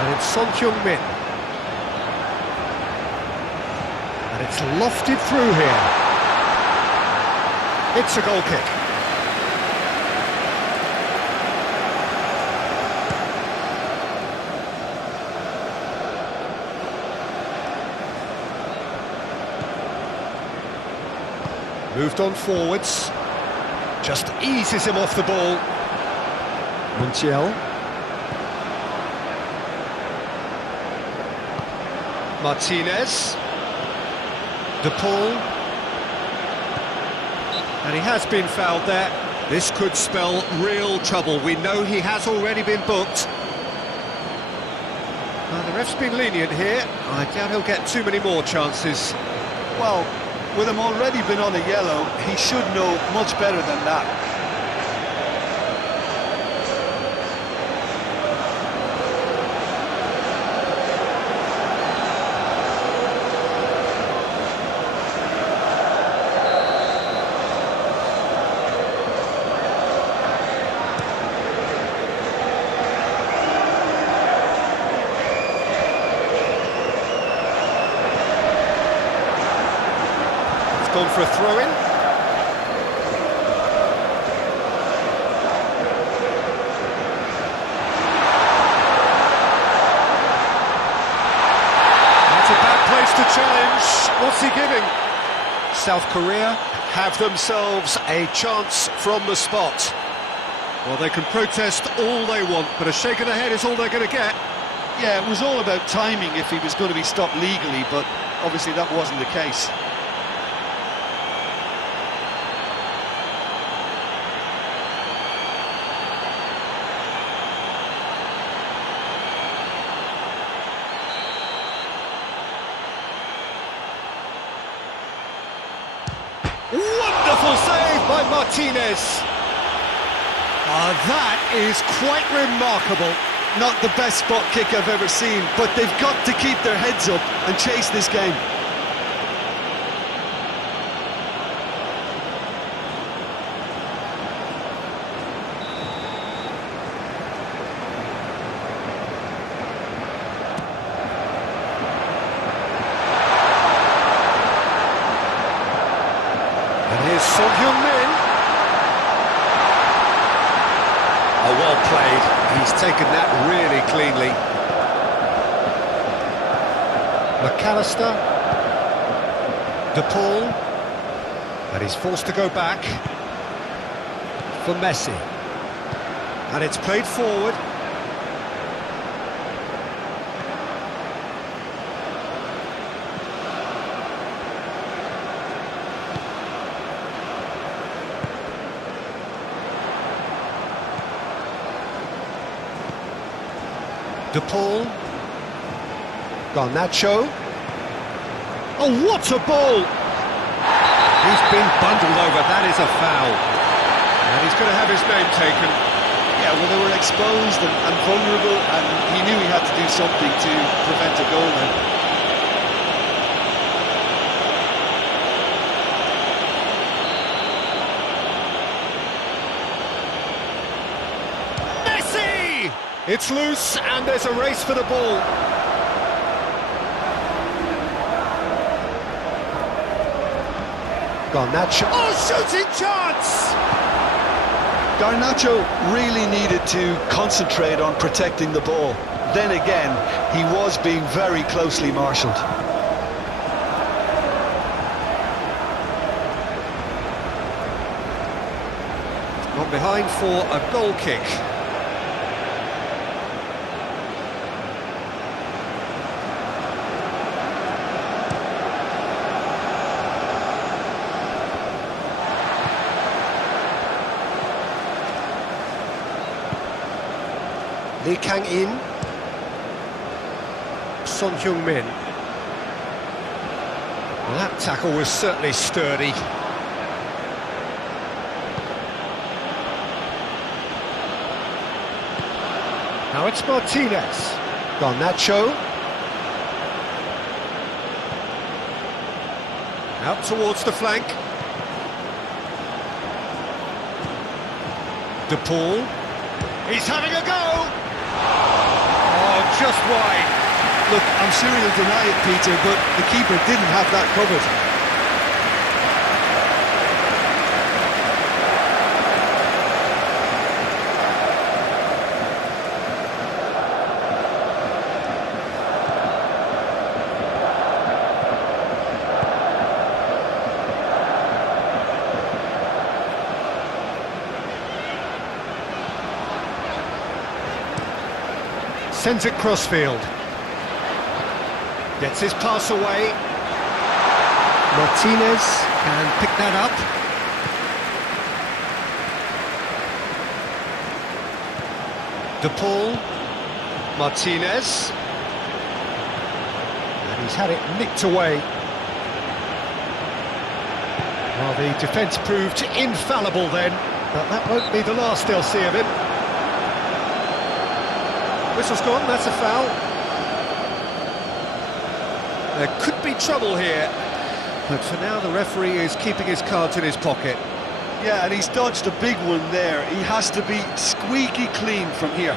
And it's Son Heung-min. And it's lofted through here. It's a goal kick. Moved on forwards. Just eases him off the ball. Montiel. Martinez. De Paul. And he has been fouled there. This could spell real trouble. We know he has already been booked. The ref's been lenient here. I doubt he'll get too many more chances. Well, with him already been on a yellow, he should know much better than that. gone for a throw-in. That's a bad place to challenge. What's he giving? South Korea have themselves a chance from the spot. Well, they can protest all they want, but a shake of the head is all they're going to get. Yeah, it was all about timing if he was going to be stopped legally, but obviously that wasn't the case. Wonderful save by Martinez. That is quite remarkable. Not the best spot kick I've ever seen, but they've got to keep their heads up and chase this game. And here's Sonheung-min. Oh, well played. He's taken that really cleanly. McAllister. De Paul. And he's forced to go back for Messi. And it's played forward. De Paul. Garnacho. Oh, what a ball! He's been bundled over, that is a foul. And he's going to have his name taken. Yeah, well, they were exposed and vulnerable, and he knew he had to do something to prevent a goal then. Messi! It's loose, and there's a race for the ball. Garnacho. Oh, shooting chance! Garnacho really needed to concentrate on protecting the ball. Then again, he was being very closely marshalled. Gone behind for a goal kick. Lee Kang-in. Sonheung-min. Well, that tackle was certainly sturdy. Now it's Martinez. Garnacho. Out towards the flank. De Paul. He's having a go! Oh, just wide. Look, I'm sure he'll deny it, Peter, but the keeper didn't have that covered. Sends it crossfield. Gets his pass away. Martinez can pick that up. De Paul. Martinez. And he's had it nicked away. Well, the defence proved infallible then, but that won't be the last they'll see of him. Whistle's gone, that's a foul. There could be trouble here, but for now the referee is keeping his cards in his pocket. Yeah, and he's dodged a big one there. He has to be squeaky clean from here.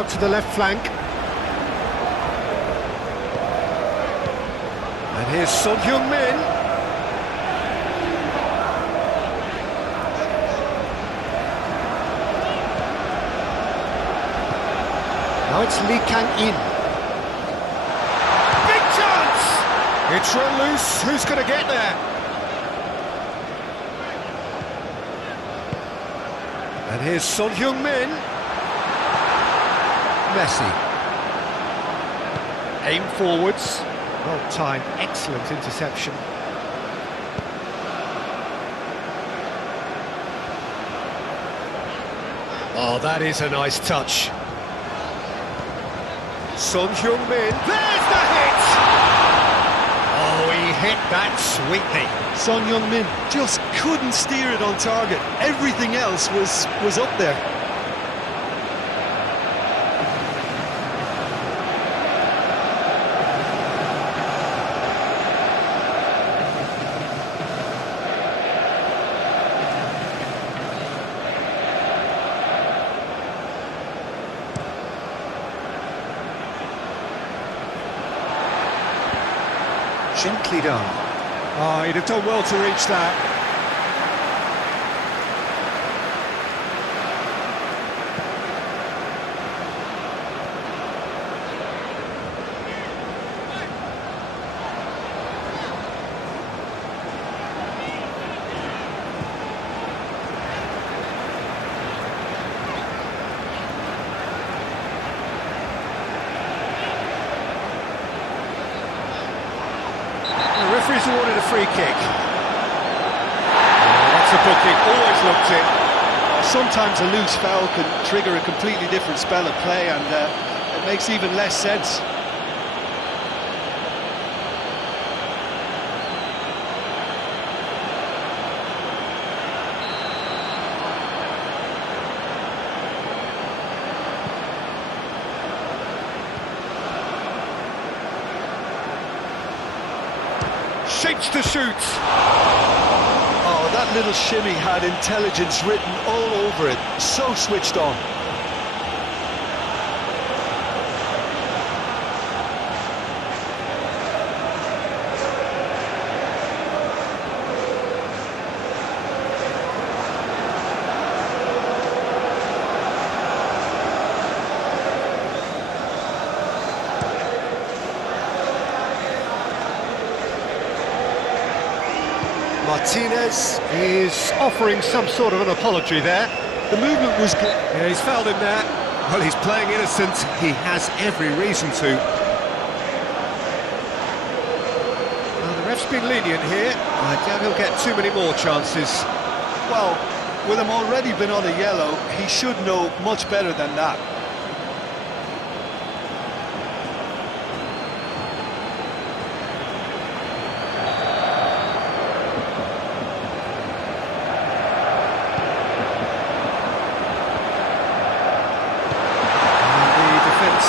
out to the left flank. And here's Son-Heung-min. Now it's Lee Kang-in. Big chance! It's run loose. Who's going to get there? And here's Son-Heung-min. Messi. Aim forwards. Well timed, excellent interception. Oh, that is a nice touch. Son-Heung-min. There's the hit! Oh, he hit that sweetly. Son Heung-min just couldn't steer it on target. Everything else was up there. Gently done. Oh, he'd have done well to reach that. The referee's awarded a free kick. Oh, that's a booking, always looked it. Sometimes a loose foul can trigger a completely different spell of play, and it makes even less sense. Shapes to shoot. Oh, that little shimmy had intelligence written all over it. So switched on. Martinez is offering some sort of an apology there. The movement was good. Yeah, he's fouled him there. Well, he's playing innocent. He has every reason to. Well, the ref's been lenient here. I doubt he'll get too many more chances. Well, with him already been on a yellow, he should know much better than that.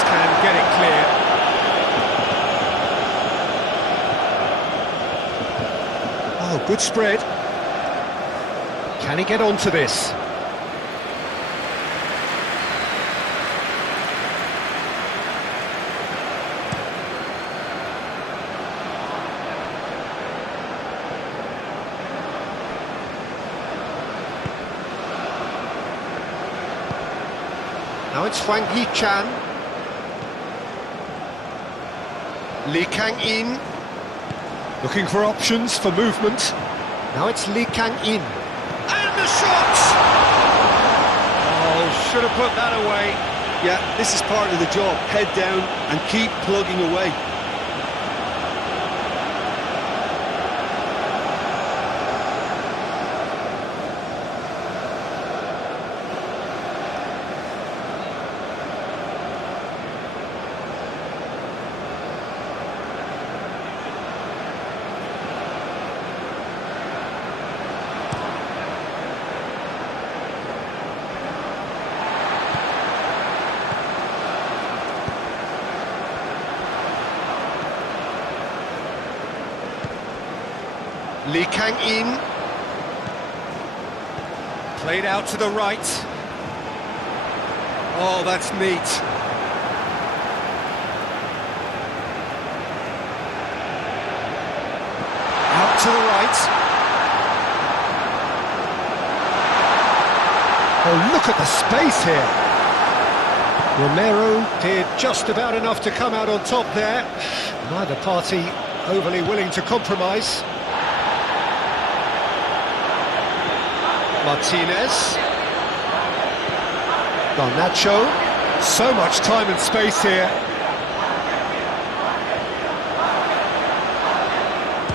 Can get it clear. Oh, good spread. Can he get onto this? Now it's Hwang Hee-chan. Lee Kang-in, looking for options for movement. Now it's Lee Kang-in. And the shot! Oh, should have put that away. Yeah, this is part of the job. Head down and keep plugging away. Lee Kang-in. Played out to the right. Oh, that's neat. Look at the space here. Romero did just about enough to come out on top there. Neither party overly willing to compromise. Martinez. Garnacho. So much time and space here.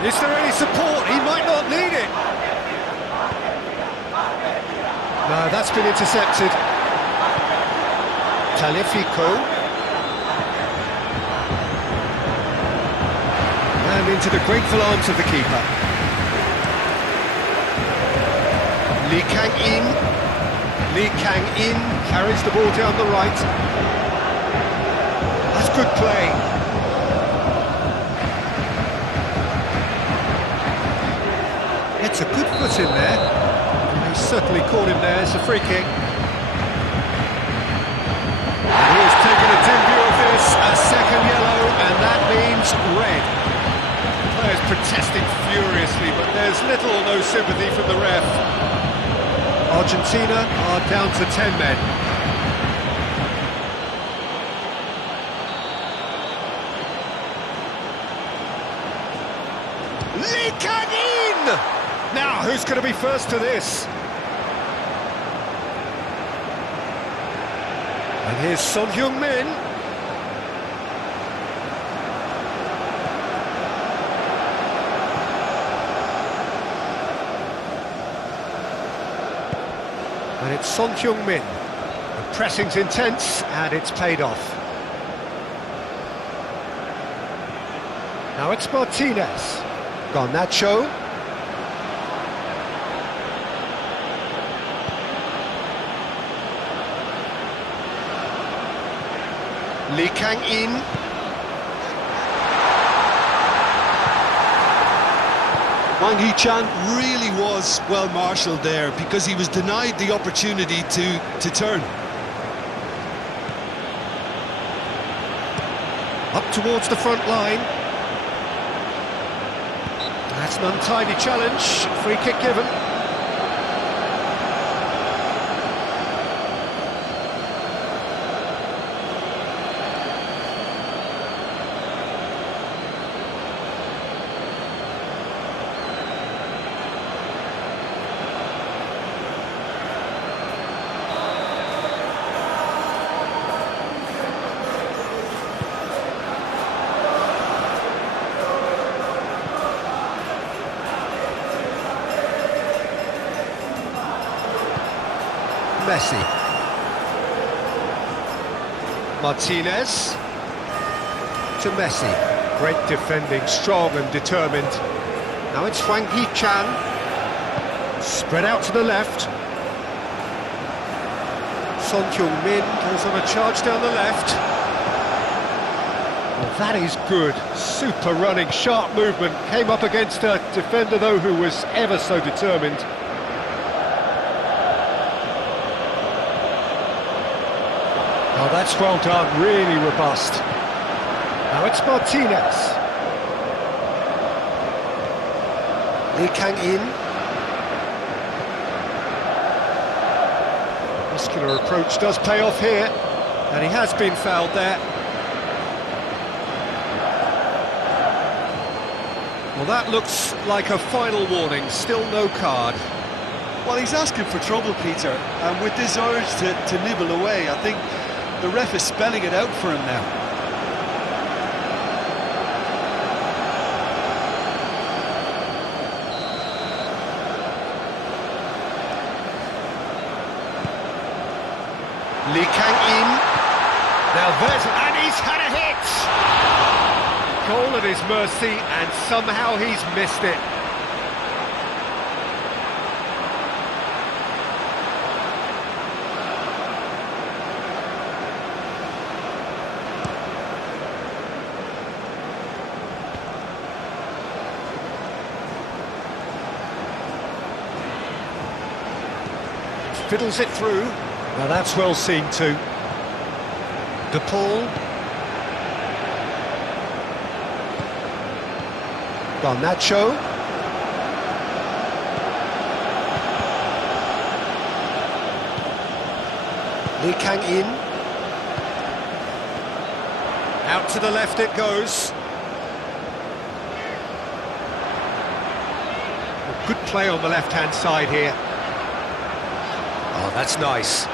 Is there any support? He might not need it. No, that's been intercepted. Talifico. And into the grateful arms of the keeper. Lee Kang-in. Lee Kang-in carries the ball down the right. That's good play. Gets a good foot in there. He certainly caught him there. It's a free kick. And he has taken a dim view of this, a second yellow, and that means red. The players protesting furiously, but there's little or no sympathy from the ref. Argentina are down to 10 men. Lee Kang-in! Now, who's going to be first to this? And here's Son Heung-min. And it's Son Heung-min. The pressing's intense, and it's paid off. Now it's Martinez. Garnacho. Lee Kang-in. Wang Hee-chan really was well marshalled there because he was denied the opportunity to turn. Up towards the front line. That's an untidy challenge. Free kick given. Messi. Martinez. To Messi. Great defending, strong and determined. Now it's Wang Hee-chan. Spread out to the left. Son Heung-min goes on a charge down the left. Well, that is good. Super running, sharp movement. Came up against a defender, though, who was ever so determined. Oh, that's well done, really robust. Now it's Martinez. Lee Kang-in. Muscular approach does pay off here, and he has been fouled there. Well, that looks like a final warning, still no card. Well, he's asking for trouble, Peter, and with this urge to nibble away, I think the ref is spelling it out for him now. Lee Kang-in. Now there's... and he's had a hit! Goal at his mercy, and somehow he's missed it. Fiddles it through. Now that's well seen too. De Paul. Garnacho. Lee Kang-in. Out to the left it goes. Good play on the left-hand side here. Oh, that's nice.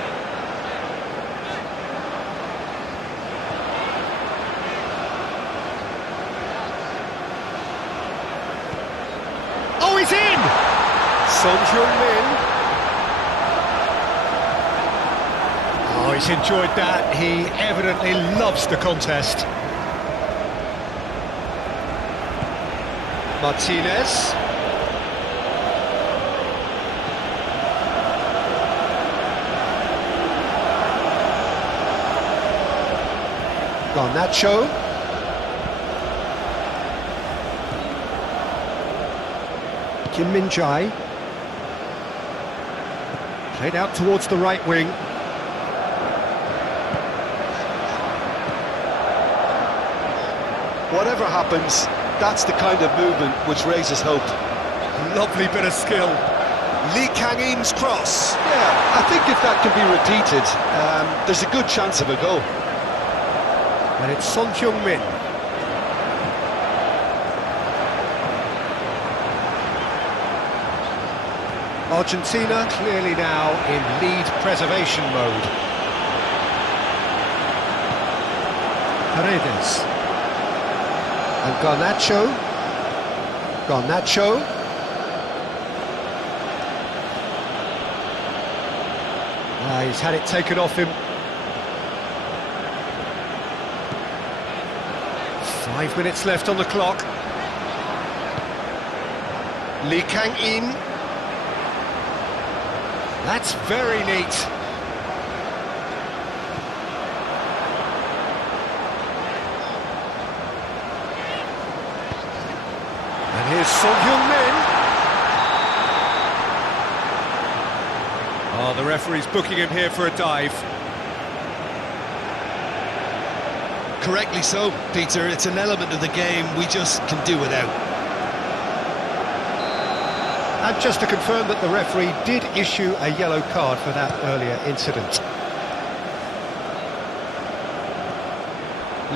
Oh, he's in! Son Heung-min. Oh, he's enjoyed that. He evidently loves the contest. Martinez. Garnacho. Kim Min-jae. Played out towards the right wing. Whatever happens, that's the kind of movement which raises hope. Lovely bit of skill. Lee Kang-in's cross. Yeah, I think if that can be repeated, there's a good chance of a goal. And it's Son Heung-min. Argentina clearly now in lead preservation mode. Paredes. And Garnacho. Garnacho. He's had it taken off him. 5 minutes left on the clock. Lee Kang-in. That's very neat. And here's Son Heung-min. Oh, the referee's booking him here for a dive. Correctly so, Peter. It's an element of the game we just can do without. And just to confirm that the referee did issue a yellow card for that earlier incident.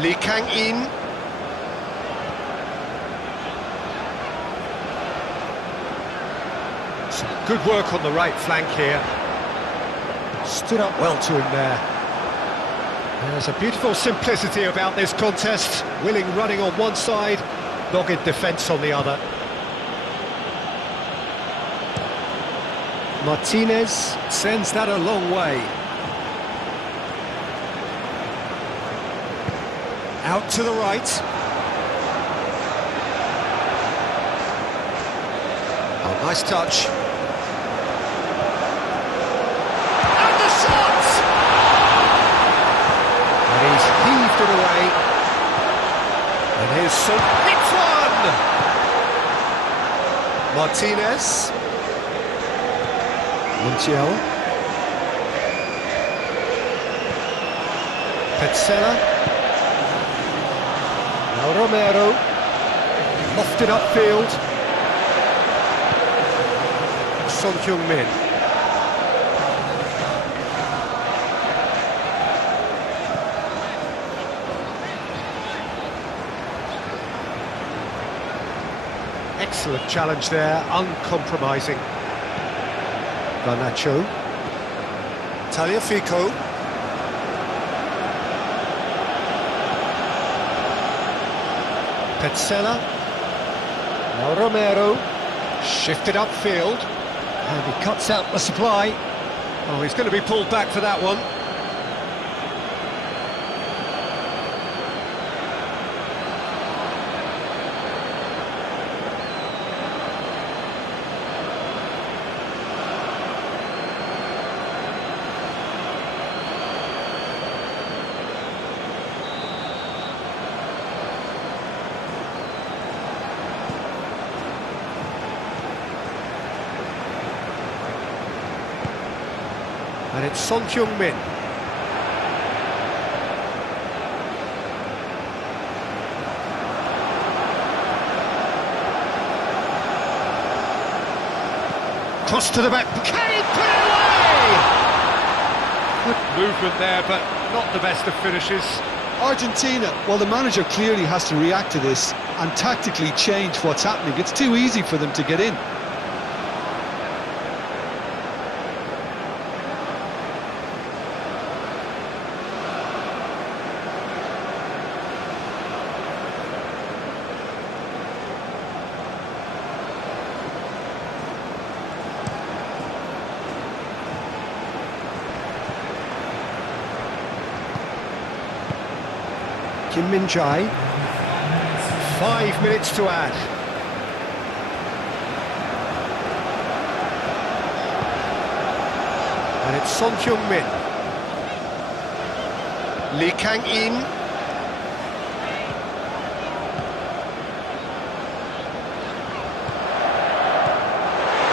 Lee Kang-in. Some good work on the right flank here. Stood up well to him there. There's a beautiful simplicity about this contest. Willing running on one side, dogged defence on the other. Martinez sends that a long way. Out to the right. Oh, nice touch. And the shot! And he's heaved it away. And here's Son. Hits one! Martinez. Montiel. Petzela. Now Romero. Lofted upfield. Son Heung-min. Excellent challenge there, uncompromising. Garnacho. Tagliafico. Petzela. Now Romero. Shifted upfield. And he cuts out the supply. Oh, he's going to be pulled back for that one. And it's Son Heung-min. Cross to the back. Can he put it away? Good movement there, but not the best of finishes. Argentina, well, the manager clearly has to react to this and tactically change what's happening. It's too easy for them to get in. Kim Min-jae. 5 minutes to add. And it's Son Heung-min. Lee Kang-in.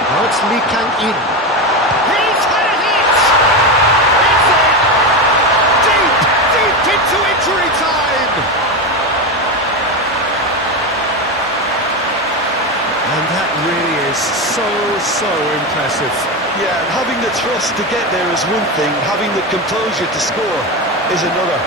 Now it's Lee Kang-in. He's had a hit! It's in! Deep into injury time! And that really is so impressive. Yeah, and having the thrust to get there is one thing, having the composure to score is another.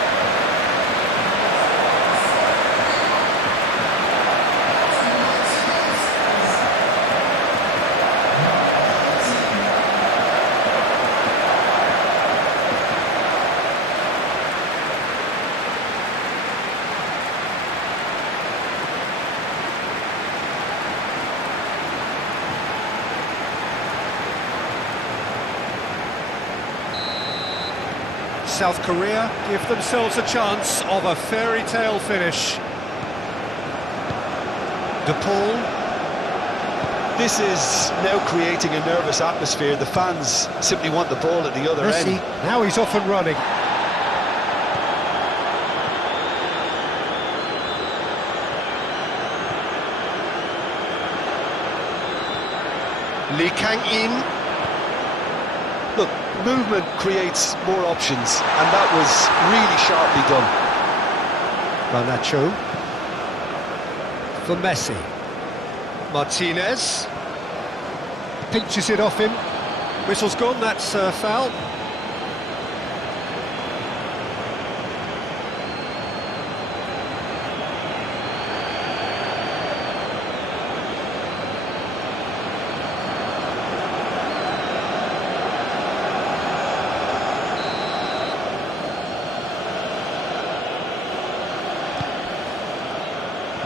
South Korea give themselves a chance of a fairy tale finish. DePaul. This is now creating a nervous atmosphere. The fans simply want the ball at the other end. Now he's off and running. Lee Kang-in. Look, movement creates more options, and that was really sharply done. Garnacho. For Messi. Martinez. Pinches it off him. Whistle's gone, that's a foul.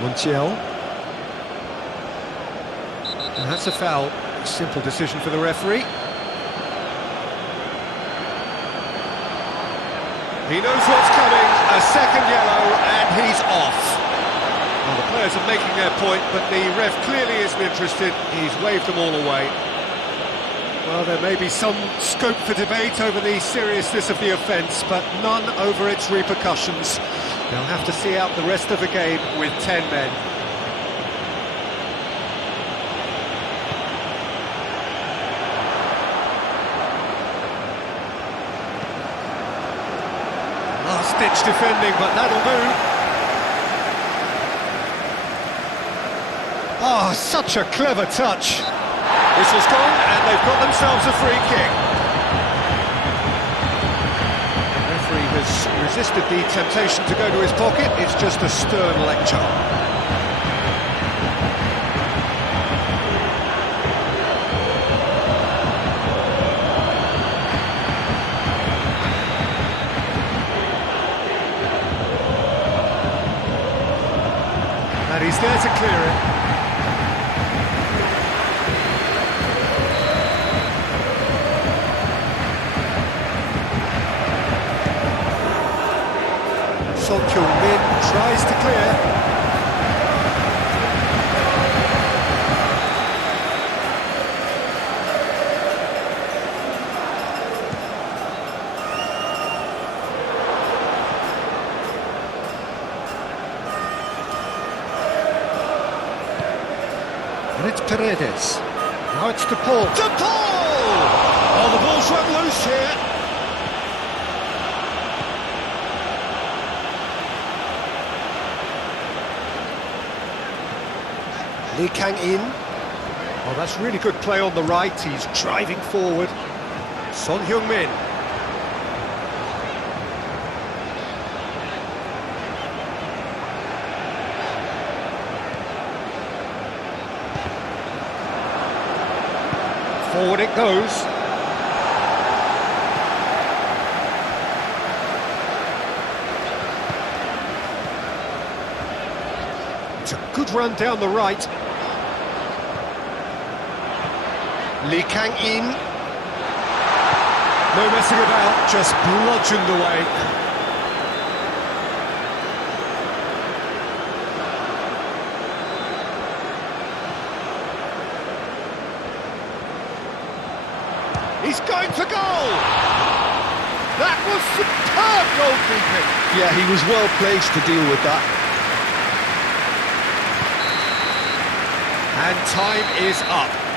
Montiel. And that's a foul. Simple decision for the referee. He knows what's coming. A second yellow, and he's off. Well, the players are making their point, but the ref clearly isn't interested. He's waved them all away. Well, there may be some scope for debate over the seriousness of the offence, but none over its repercussions. They'll have to see out the rest of the game with 10 men. Last-ditch defending, but that'll do. Oh, such a clever touch. Whistle's gone, and they've got themselves a free kick. The referee has resisted the temptation to go to his pocket. It's just a stern lecture. And he's there to clear it. Son Heung-min tries to clear. And it's Paredes. Now it's DePaul. DePaul! Oh, the ball's run loose here. Lee Kang-in. Oh, that's really good play on the right. He's driving forward. Son Heung-min. Forward it goes. It's a good run down the right. Lee Kang-in. No messing about, just bludgeoned away. He's going for goal! That was superb goalkeeping! Yeah, he was well placed to deal with that. And time is up.